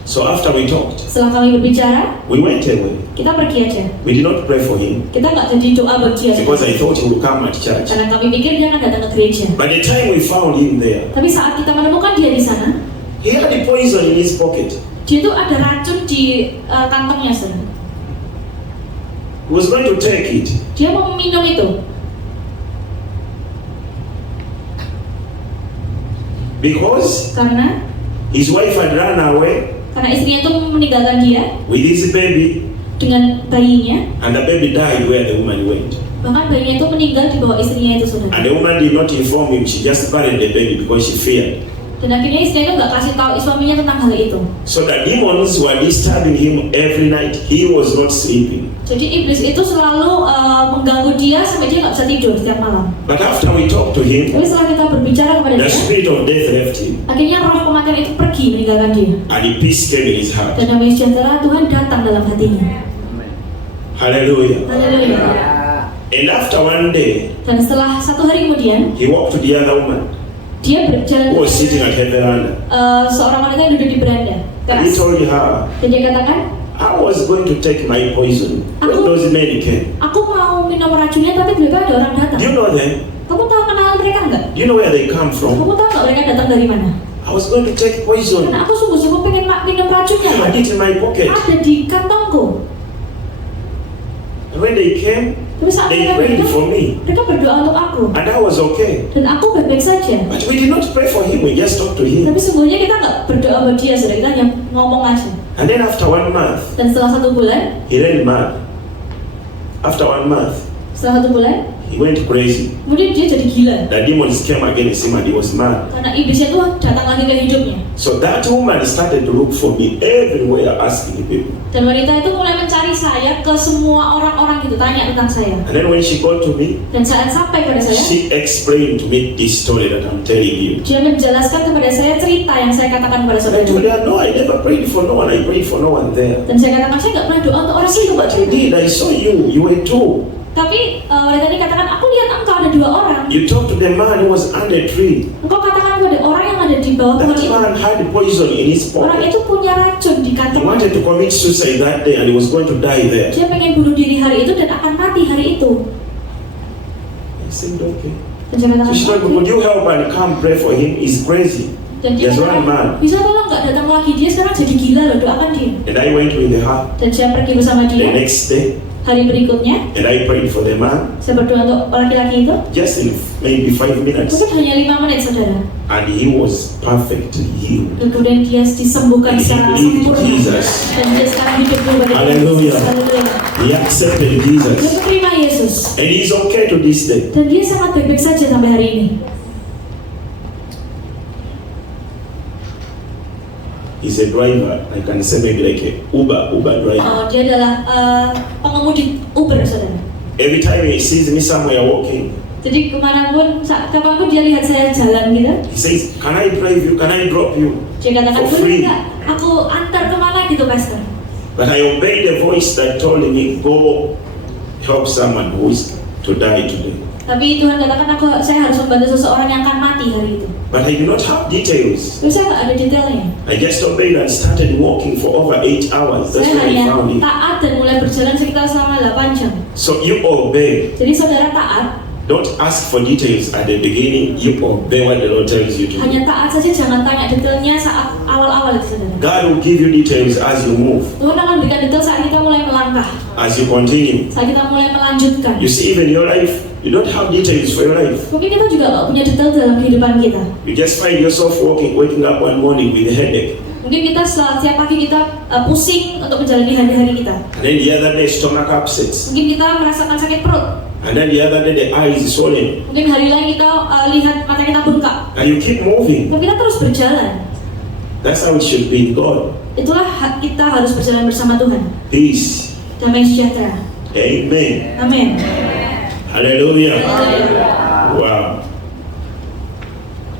So after we talked, Setelah kami berbicara, we went away. kita pergi aja. We did not pray for him Kita nggak jadi doa buat dia, because I thought he would come at church. karena kami pikir dia akan datang ke gereja. By the time we found him there, Tapi saat kita menemukan dia di sana, he had a poison in his pocket. dia tuh ada racun di kantongnya, saudara. He was going to take it. Dia mau minum itu. Because Karena his wife had run away istrinya itu meninggalkan dia with his baby, dengan bayinya. and the baby died where the woman went. Bahkan bayinya itu meninggal di bawah istrinya itu, saudara. And the woman did not inform him, she just buried the baby because she feared. Dan akhirnya istrinya itu nggak kasih tahu suaminya tentang hal itu. So the demons were disturbing him every night. He was not sleeping. Jadi iblis itu selalu mengganggu dia sampai dia nggak bisa tidur setiap malam. But after we talked to him, Tapi setelah kita berbicara kepada the dia, spirit of death left him, akhirnya roh kematian itu pergi meninggalkan dia. and the peace came in his heart. Dan damai sejahtera Tuhan datang dalam hatinya. Hallelujah. Haleluya. And after one day, Dan setelah satu hari kemudian, he walked to the other woman dia berjalan who was sitting at her veranda. seorang wanita yang duduk di beranda And he teras. told her, Dan dia katakan, I was going to take my poison when those men came. aku mau minum racunnya tapi tiba-tiba ada orang datang. Do you know them? Kamu tahu kenalan mereka nggak? Do you know where they come from? Kamu tahu nggak mereka datang dari mana? I was going to take poison. Karena aku sungguh-sungguh pengen minum racunnya. I had it in my pocket. Ada di kantongku. And when they came, Tapi saat they mereka prayed datang, for me. mereka berdoa untuk aku. And I was okay. Dan aku baik-baik saja. But we did not pray for him, we just talked to him. Tapi sungguhnya kita nggak berdoa buat dia, saudara. Kita hanya ngomong aja. And then after 1 month, Dan setelah 1 bulan, he ran mad. After 1 month, setelah 1 bulan, he went crazy. kemudian dia jadi gila. The demons came against him and he was mad. Karena iblisnya itu datang lagi ke hidupnya. So that woman started to look for me everywhere, asking people. Dan wanita itu mulai mencari saya ke semua orang-orang gitu, tanya tentang saya. And then when she got to me, Dan saat sampai pada saya, she explained to me this story that I'm telling you. dia menjelaskan kepada saya cerita yang saya katakan kepada And I told saudara. her, no, I never prayed for no one, I prayed for no one there. Dan saya katakan, saya nggak pernah doa untuk orang itu. But you did, I saw you were two. Tapi wanita ini katakan, aku lihat engkau ada 2 orang. You talked to the man who was under a tree. Engkau katakan kepada orang yang ada di bawah pohon That itu. man had poison in his Orang pocket. itu punya racun di He kantong. wanted to commit suicide that day and he was going to die there. Dia pengen bunuh diri hari itu dan akan mati hari itu. I said, okay. Dan saya So she told me, katakan, would you help and come pray for him? He's crazy. dan dia There's one man. katakan, bisa tolong nggak datang lagi? Dia sekarang jadi gila loh, doakan dia. And I went with her Dan saya pergi bersama the dia. next day Hari berikutnya, and I prayed for the man saya berdoa untuk laki-laki itu. just in maybe 5 minutes. Mungkin hanya 5 menit, saudara. And he was perfectly healed. Dan kemudian dia disembuhkan He secara believed sempurna. Jesus. Dan dia sekarang hidup kepada Haleluya. Haleluya. He accepted Dia Jesus. menerima Yesus. And he's okay to this day. Dan dia sangat baik-baik saja sampai hari ini. He's a driver, I can say maybe like a Uber driver. Dia adalah pengemudi Uber, saudara. Every time he sees me somewhere walking, Jadi kemanapun, kapanpun dia lihat saya jalan gitu, he says, can I drive you? Can I drop you? dia katakan, For boleh free. nggak aku antar kemana gitu, Pastor. But I obeyed the voice that told me, go help someone who is to die today. Tapi Tuhan katakan saya harus membantu seseorang yang akan mati hari itu. But I do not have details. Tapi saya nggak ada detailnya. I just obeyed and started walking for over 8 hours. That's Saya when I hanya found it. taat dan mulai berjalan sekitar selama 8 jam. So you obey. Jadi saudara taat, Don't ask for details at the beginning. You obey what the Lord tells you to do. hanya taat saja, jangan tanya detailnya saat awal-awal itu, saudara. God will give you details as you move, Tuhan akan berikan detail saat kita mulai melangkah, as you continue. saat kita mulai melanjutkan. You see, even your life, you don't have details for your life. Mungkin kita juga nggak punya detail dalam kehidupan kita. You just find yourself waking up one morning with a headache. Mungkin kita setiap pagi kita pusing untuk menjalani hari-hari kita. And then the other day, stomach upsets. Mungkin kita merasakan sakit perut. And then the other day, the eyes is swollen. Mungkin hari lain kita lihat mata kita bengkak. And you keep moving. Tapi kita terus berjalan. That's how it should be in God. Itulah kita harus berjalan bersama Tuhan. Peace. Damai sejahtera. Amen. Amin. Hallelujah. Haleluya. Wow.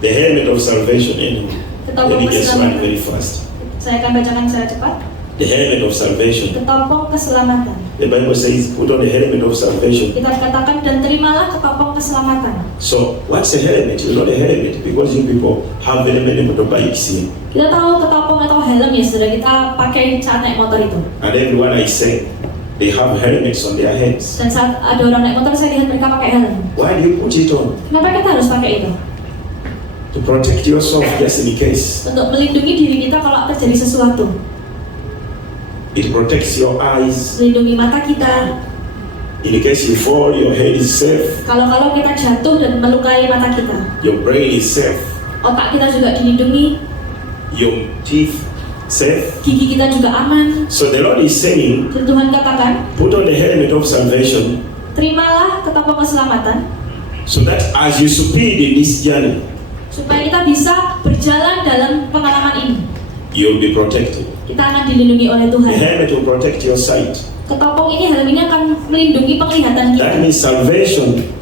The helmet of salvation, anyway. Let me just run very fast. Saya akan bacakan secara cepat. The helmet of salvation. Ketopong keselamatan. The Bible says, put on the helmet of salvation. Kita katakan dan terimalah ketopong keselamatan. So, what's a helmet? You know the helmet because you people have very many motorbikes here. Kita tahu ketopong atau helm ya, saudara, kita pakai saat naik motor itu. And everyone I say, they have helmets on their heads. Dan saat ada orang naik motor, saya lihat mereka pakai helm. Why do you put it on? Kenapa kita harus pakai itu? To protect yourself just in case. Untuk melindungi diri kita kalau terjadi sesuatu. It protects your eyes. Melindungi mata kita. In case you fall, your head is safe, Kalau kita jatuh dan melukai mata kita, your brain is safe, otak kita juga dilindungi, your teeth safe. gigi kita juga aman. So the Lord is saying, Dan Tuhan katakan, put on the helmet of salvation, terimalah ketopong keselamatan, so that as you speed in this journey, supaya kita bisa berjalan dalam pengalaman ini. you'll be protected. Kita akan dilindungi oleh The Tuhan. helmet will protect your sight. Ketopong ini, helm ini akan melindungi penglihatan kita. That means salvation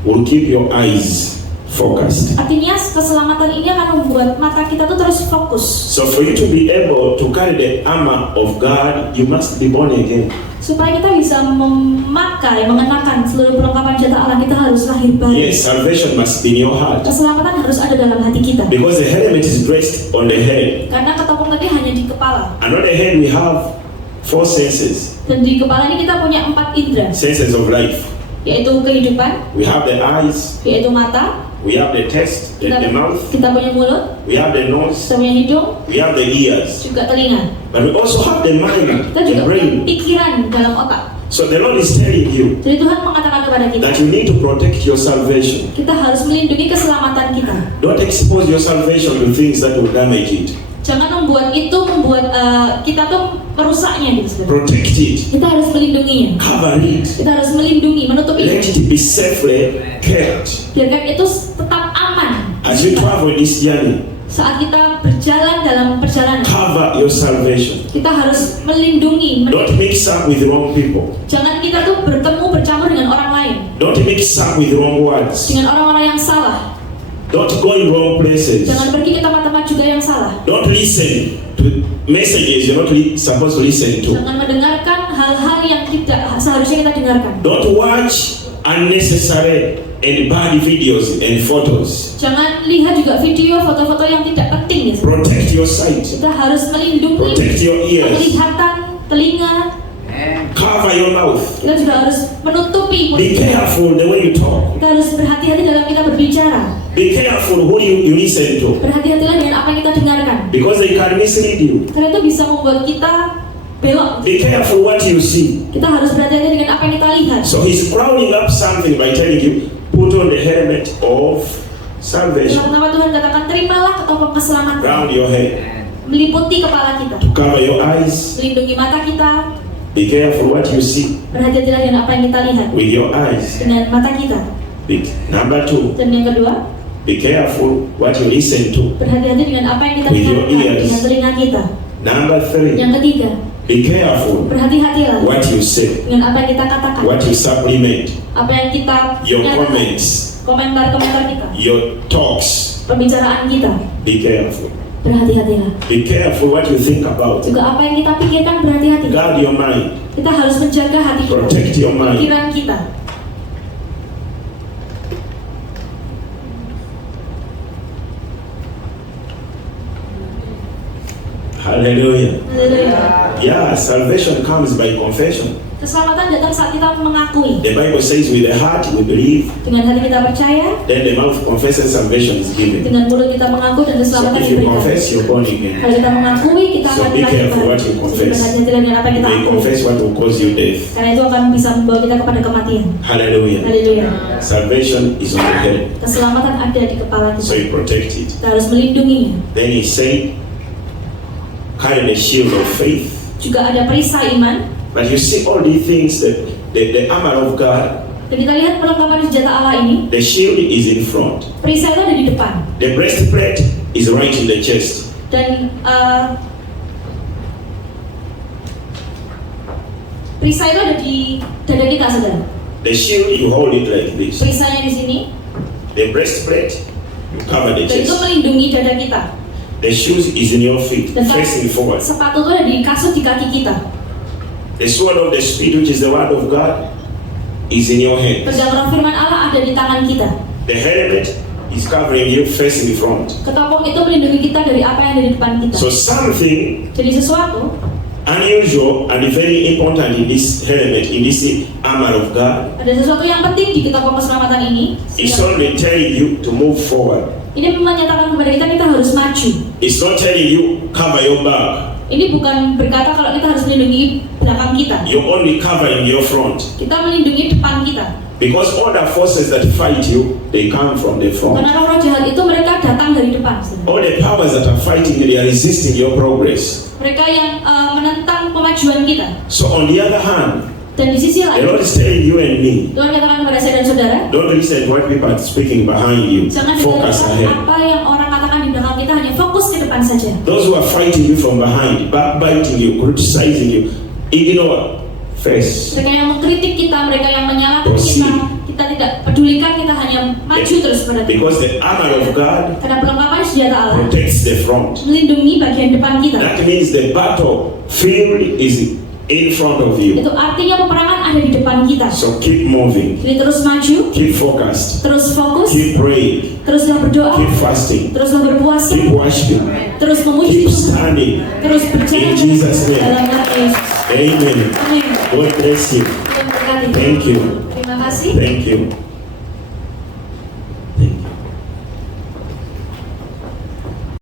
will keep your eyes focused. Artinya keselamatan ini akan membuat mata kita tuh terus fokus. So for you to be able to carry the armor of God, you must be born again. Supaya kita bisa mengenakan seluruh perlengkapan senjata Allah, kita harus lahir baru. Yes, salvation must be in your heart. Keselamatan harus ada dalam hati kita. Because the helmet is dressed on the head. Karena ketopong tadi hanya di kepala. And on the head we have 4 senses. Dan di kepala ini kita punya 4 indera, Senses of life. yaitu kehidupan, We have the eyes, yaitu mata, we have the taste, the mouth, kita punya mulut, we have the nose, kita punya hidung, we have the ears. juga telinga. But we also have the mind, Kita juga the punya brain. pikiran dalam otak. So the Lord is telling you Jadi Tuhan mengatakan kepada kita, that you need to protect your salvation. kita harus melindungi keselamatan kita. Don't expose your salvation to things that will damage it. Jangan membuat kita tuh merusaknya gitu. Protect it, Kita harus melindunginya. cover it, Kita harus melindungi, menutupi. let it be safely kept. Biarkan itu tetap aman. As you travel this journey, Saat kita berjalan dalam perjalanan, cover your salvation. kita harus melindungi. Don't mix up with wrong people. Jangan kita tuh bercampur dengan orang lain, Don't mix up with wrong words. dengan orang-orang yang salah. Don't go in wrong places. Jangan pergi ke tempat-tempat juga yang salah. Don't listen to messages you're not supposed to listen to. Jangan mendengarkan hal-hal yang tidak seharusnya kita dengarkan. Don't watch unnecessary and bad videos and photos. Jangan lihat juga video, foto-foto yang tidak penting. Gitu. Protect your sight. Kita harus melindungi Protect your ears. penglihatan, telinga. Cover your mouth. Kita juga harus menutupi mulut Be kita. careful the way you talk. Kita harus berhati-hati dalam kita berbicara. Be careful who you listen to. Berhati-hatilah dengan apa yang kita dengarkan. Because they can mislead you. Karena itu bisa membuat kita belok. Be careful what you see. Kita harus berhati-hati dengan apa yang kita lihat. So he's crowding up something by telling you, put on the helmet of salvation. Pertama Tuhan katakan, terimalah ketopong keselamatan. Round your head. Meliputi kepala kita. To cover your eyes. Melindungi mata kita. Be careful what you see Berhati-hatilah dengan apa yang kita lihat. with your eyes. Dengan mata kita. Number 2, Dan yang kedua, be careful what you listen to. berhati-hati dengan apa yang kita With your dengarkan. ears. Dengan telinga kita. Number 3, Yang ketiga, be careful berhati-hatilah what you say, dengan apa yang kita katakan. what you supplement, Apa yang kita your nyatakan. comments, Komentar-komentar kita. your talks. Pembicaraan kita. Be careful. Berhati-hatilah. Be careful what you think about. Juga apa yang kita pikirkan, berhati-hati. Guard your mind. Kita harus menjaga hati kita, Protect your mind. pikiran kita. Hallelujah. Haleluya. Yeah, salvation comes by confession. Keselamatan datang saat kita mengakui. The Bible says with the heart we believe, Dengan hati kita percaya, then the mouth confesses, salvation is given. dengan mulut kita mengaku dan So keselamatan if you diberikan. confess, you're born again. Kalau kita mengakui, kita So akan be lahir careful baru. what you confess. Berhati-hatilah dengan apa yang You kita may akui. confess what will cause you death. Karena itu akan bisa membawa kita kepada kematian. Hallelujah. Haleluya. Salvation is on the head, Keselamatan ada di kepala so kita. you protect it. Kita harus melindunginya. Then he said, carry the shield of faith. Juga ada perisai iman. But you see all these things, that the armor of God, Dan kita lihat perlengkapan senjata Allah ini. the shield is in front. Perisai itu ada di depan. The breastplate is right in the chest. Dan perisai itu ada di dada kita, saudara. The shield, you hold it like this. Perisainya di sini. The breastplate, you cover the Dan itu chest. melindungi dada kita. The shoes is in your feet, Dan facing forward. sepatu itu ada di kasut di kaki kita. The sword of the Spirit, which is the word of God, is in your hands. Pedang roh firman Allah ada di tangan kita. The helmet is covering you, facing front. Ketopong itu melindungi kita dari apa yang ada di depan kita. So something Jadi sesuatu unusual and very important in this helmet, in this armor of God, ada sesuatu yang penting di ketopong keselamatan ini. is only telling you to move forward. Ini menyatakan kepada kita harus maju. maju. It's not telling you cover your back. Ini bukan berkata kalau kita harus melindungi belakang kita. You're only covering your front. Kita melindungi depan kita. Because all the forces that fight you, they come from the front. Karena roh-roh jahat itu mereka datang dari depan. All the powers that are fighting you, they are resisting your progress. Mereka yang menentang pemajuan kita. So on the other hand, Dan di sisi the lain, Lord is telling you and me, Tuhan katakan kepada saya dan saudara, don't listen to what people are speaking behind you. jangan Focus dengarkan ahead. apa yang orang katakan di belakang kita, hanya fokus ke depan saja. Those who are fighting you from behind, backbiting you, criticizing you, ignore. Face. Mereka yang mengkritik kita, mereka yang menyalahkan Proceed. kita tidak pedulikan, kita hanya maju terus pada Tuhan. Because the armor of God Karena perlengkapan senjata Allah protects the front. melindungi bagian depan kita. That means the battlefield is in front of you. Itu artinya peperangan ada di depan kita. So keep moving, Jadi terus maju, keep focused, terus fokus, keep praying, teruslah berdoa, keep fasting, teruslah berpuasa, keep worshiping, terus memuji keep Tuhan, standing. terus berjalan In Jesus' name. dalam nama Yesus. Amen. Amin. God bless you. Tuhan berkati. Thank you. Terima kasih. Thank you.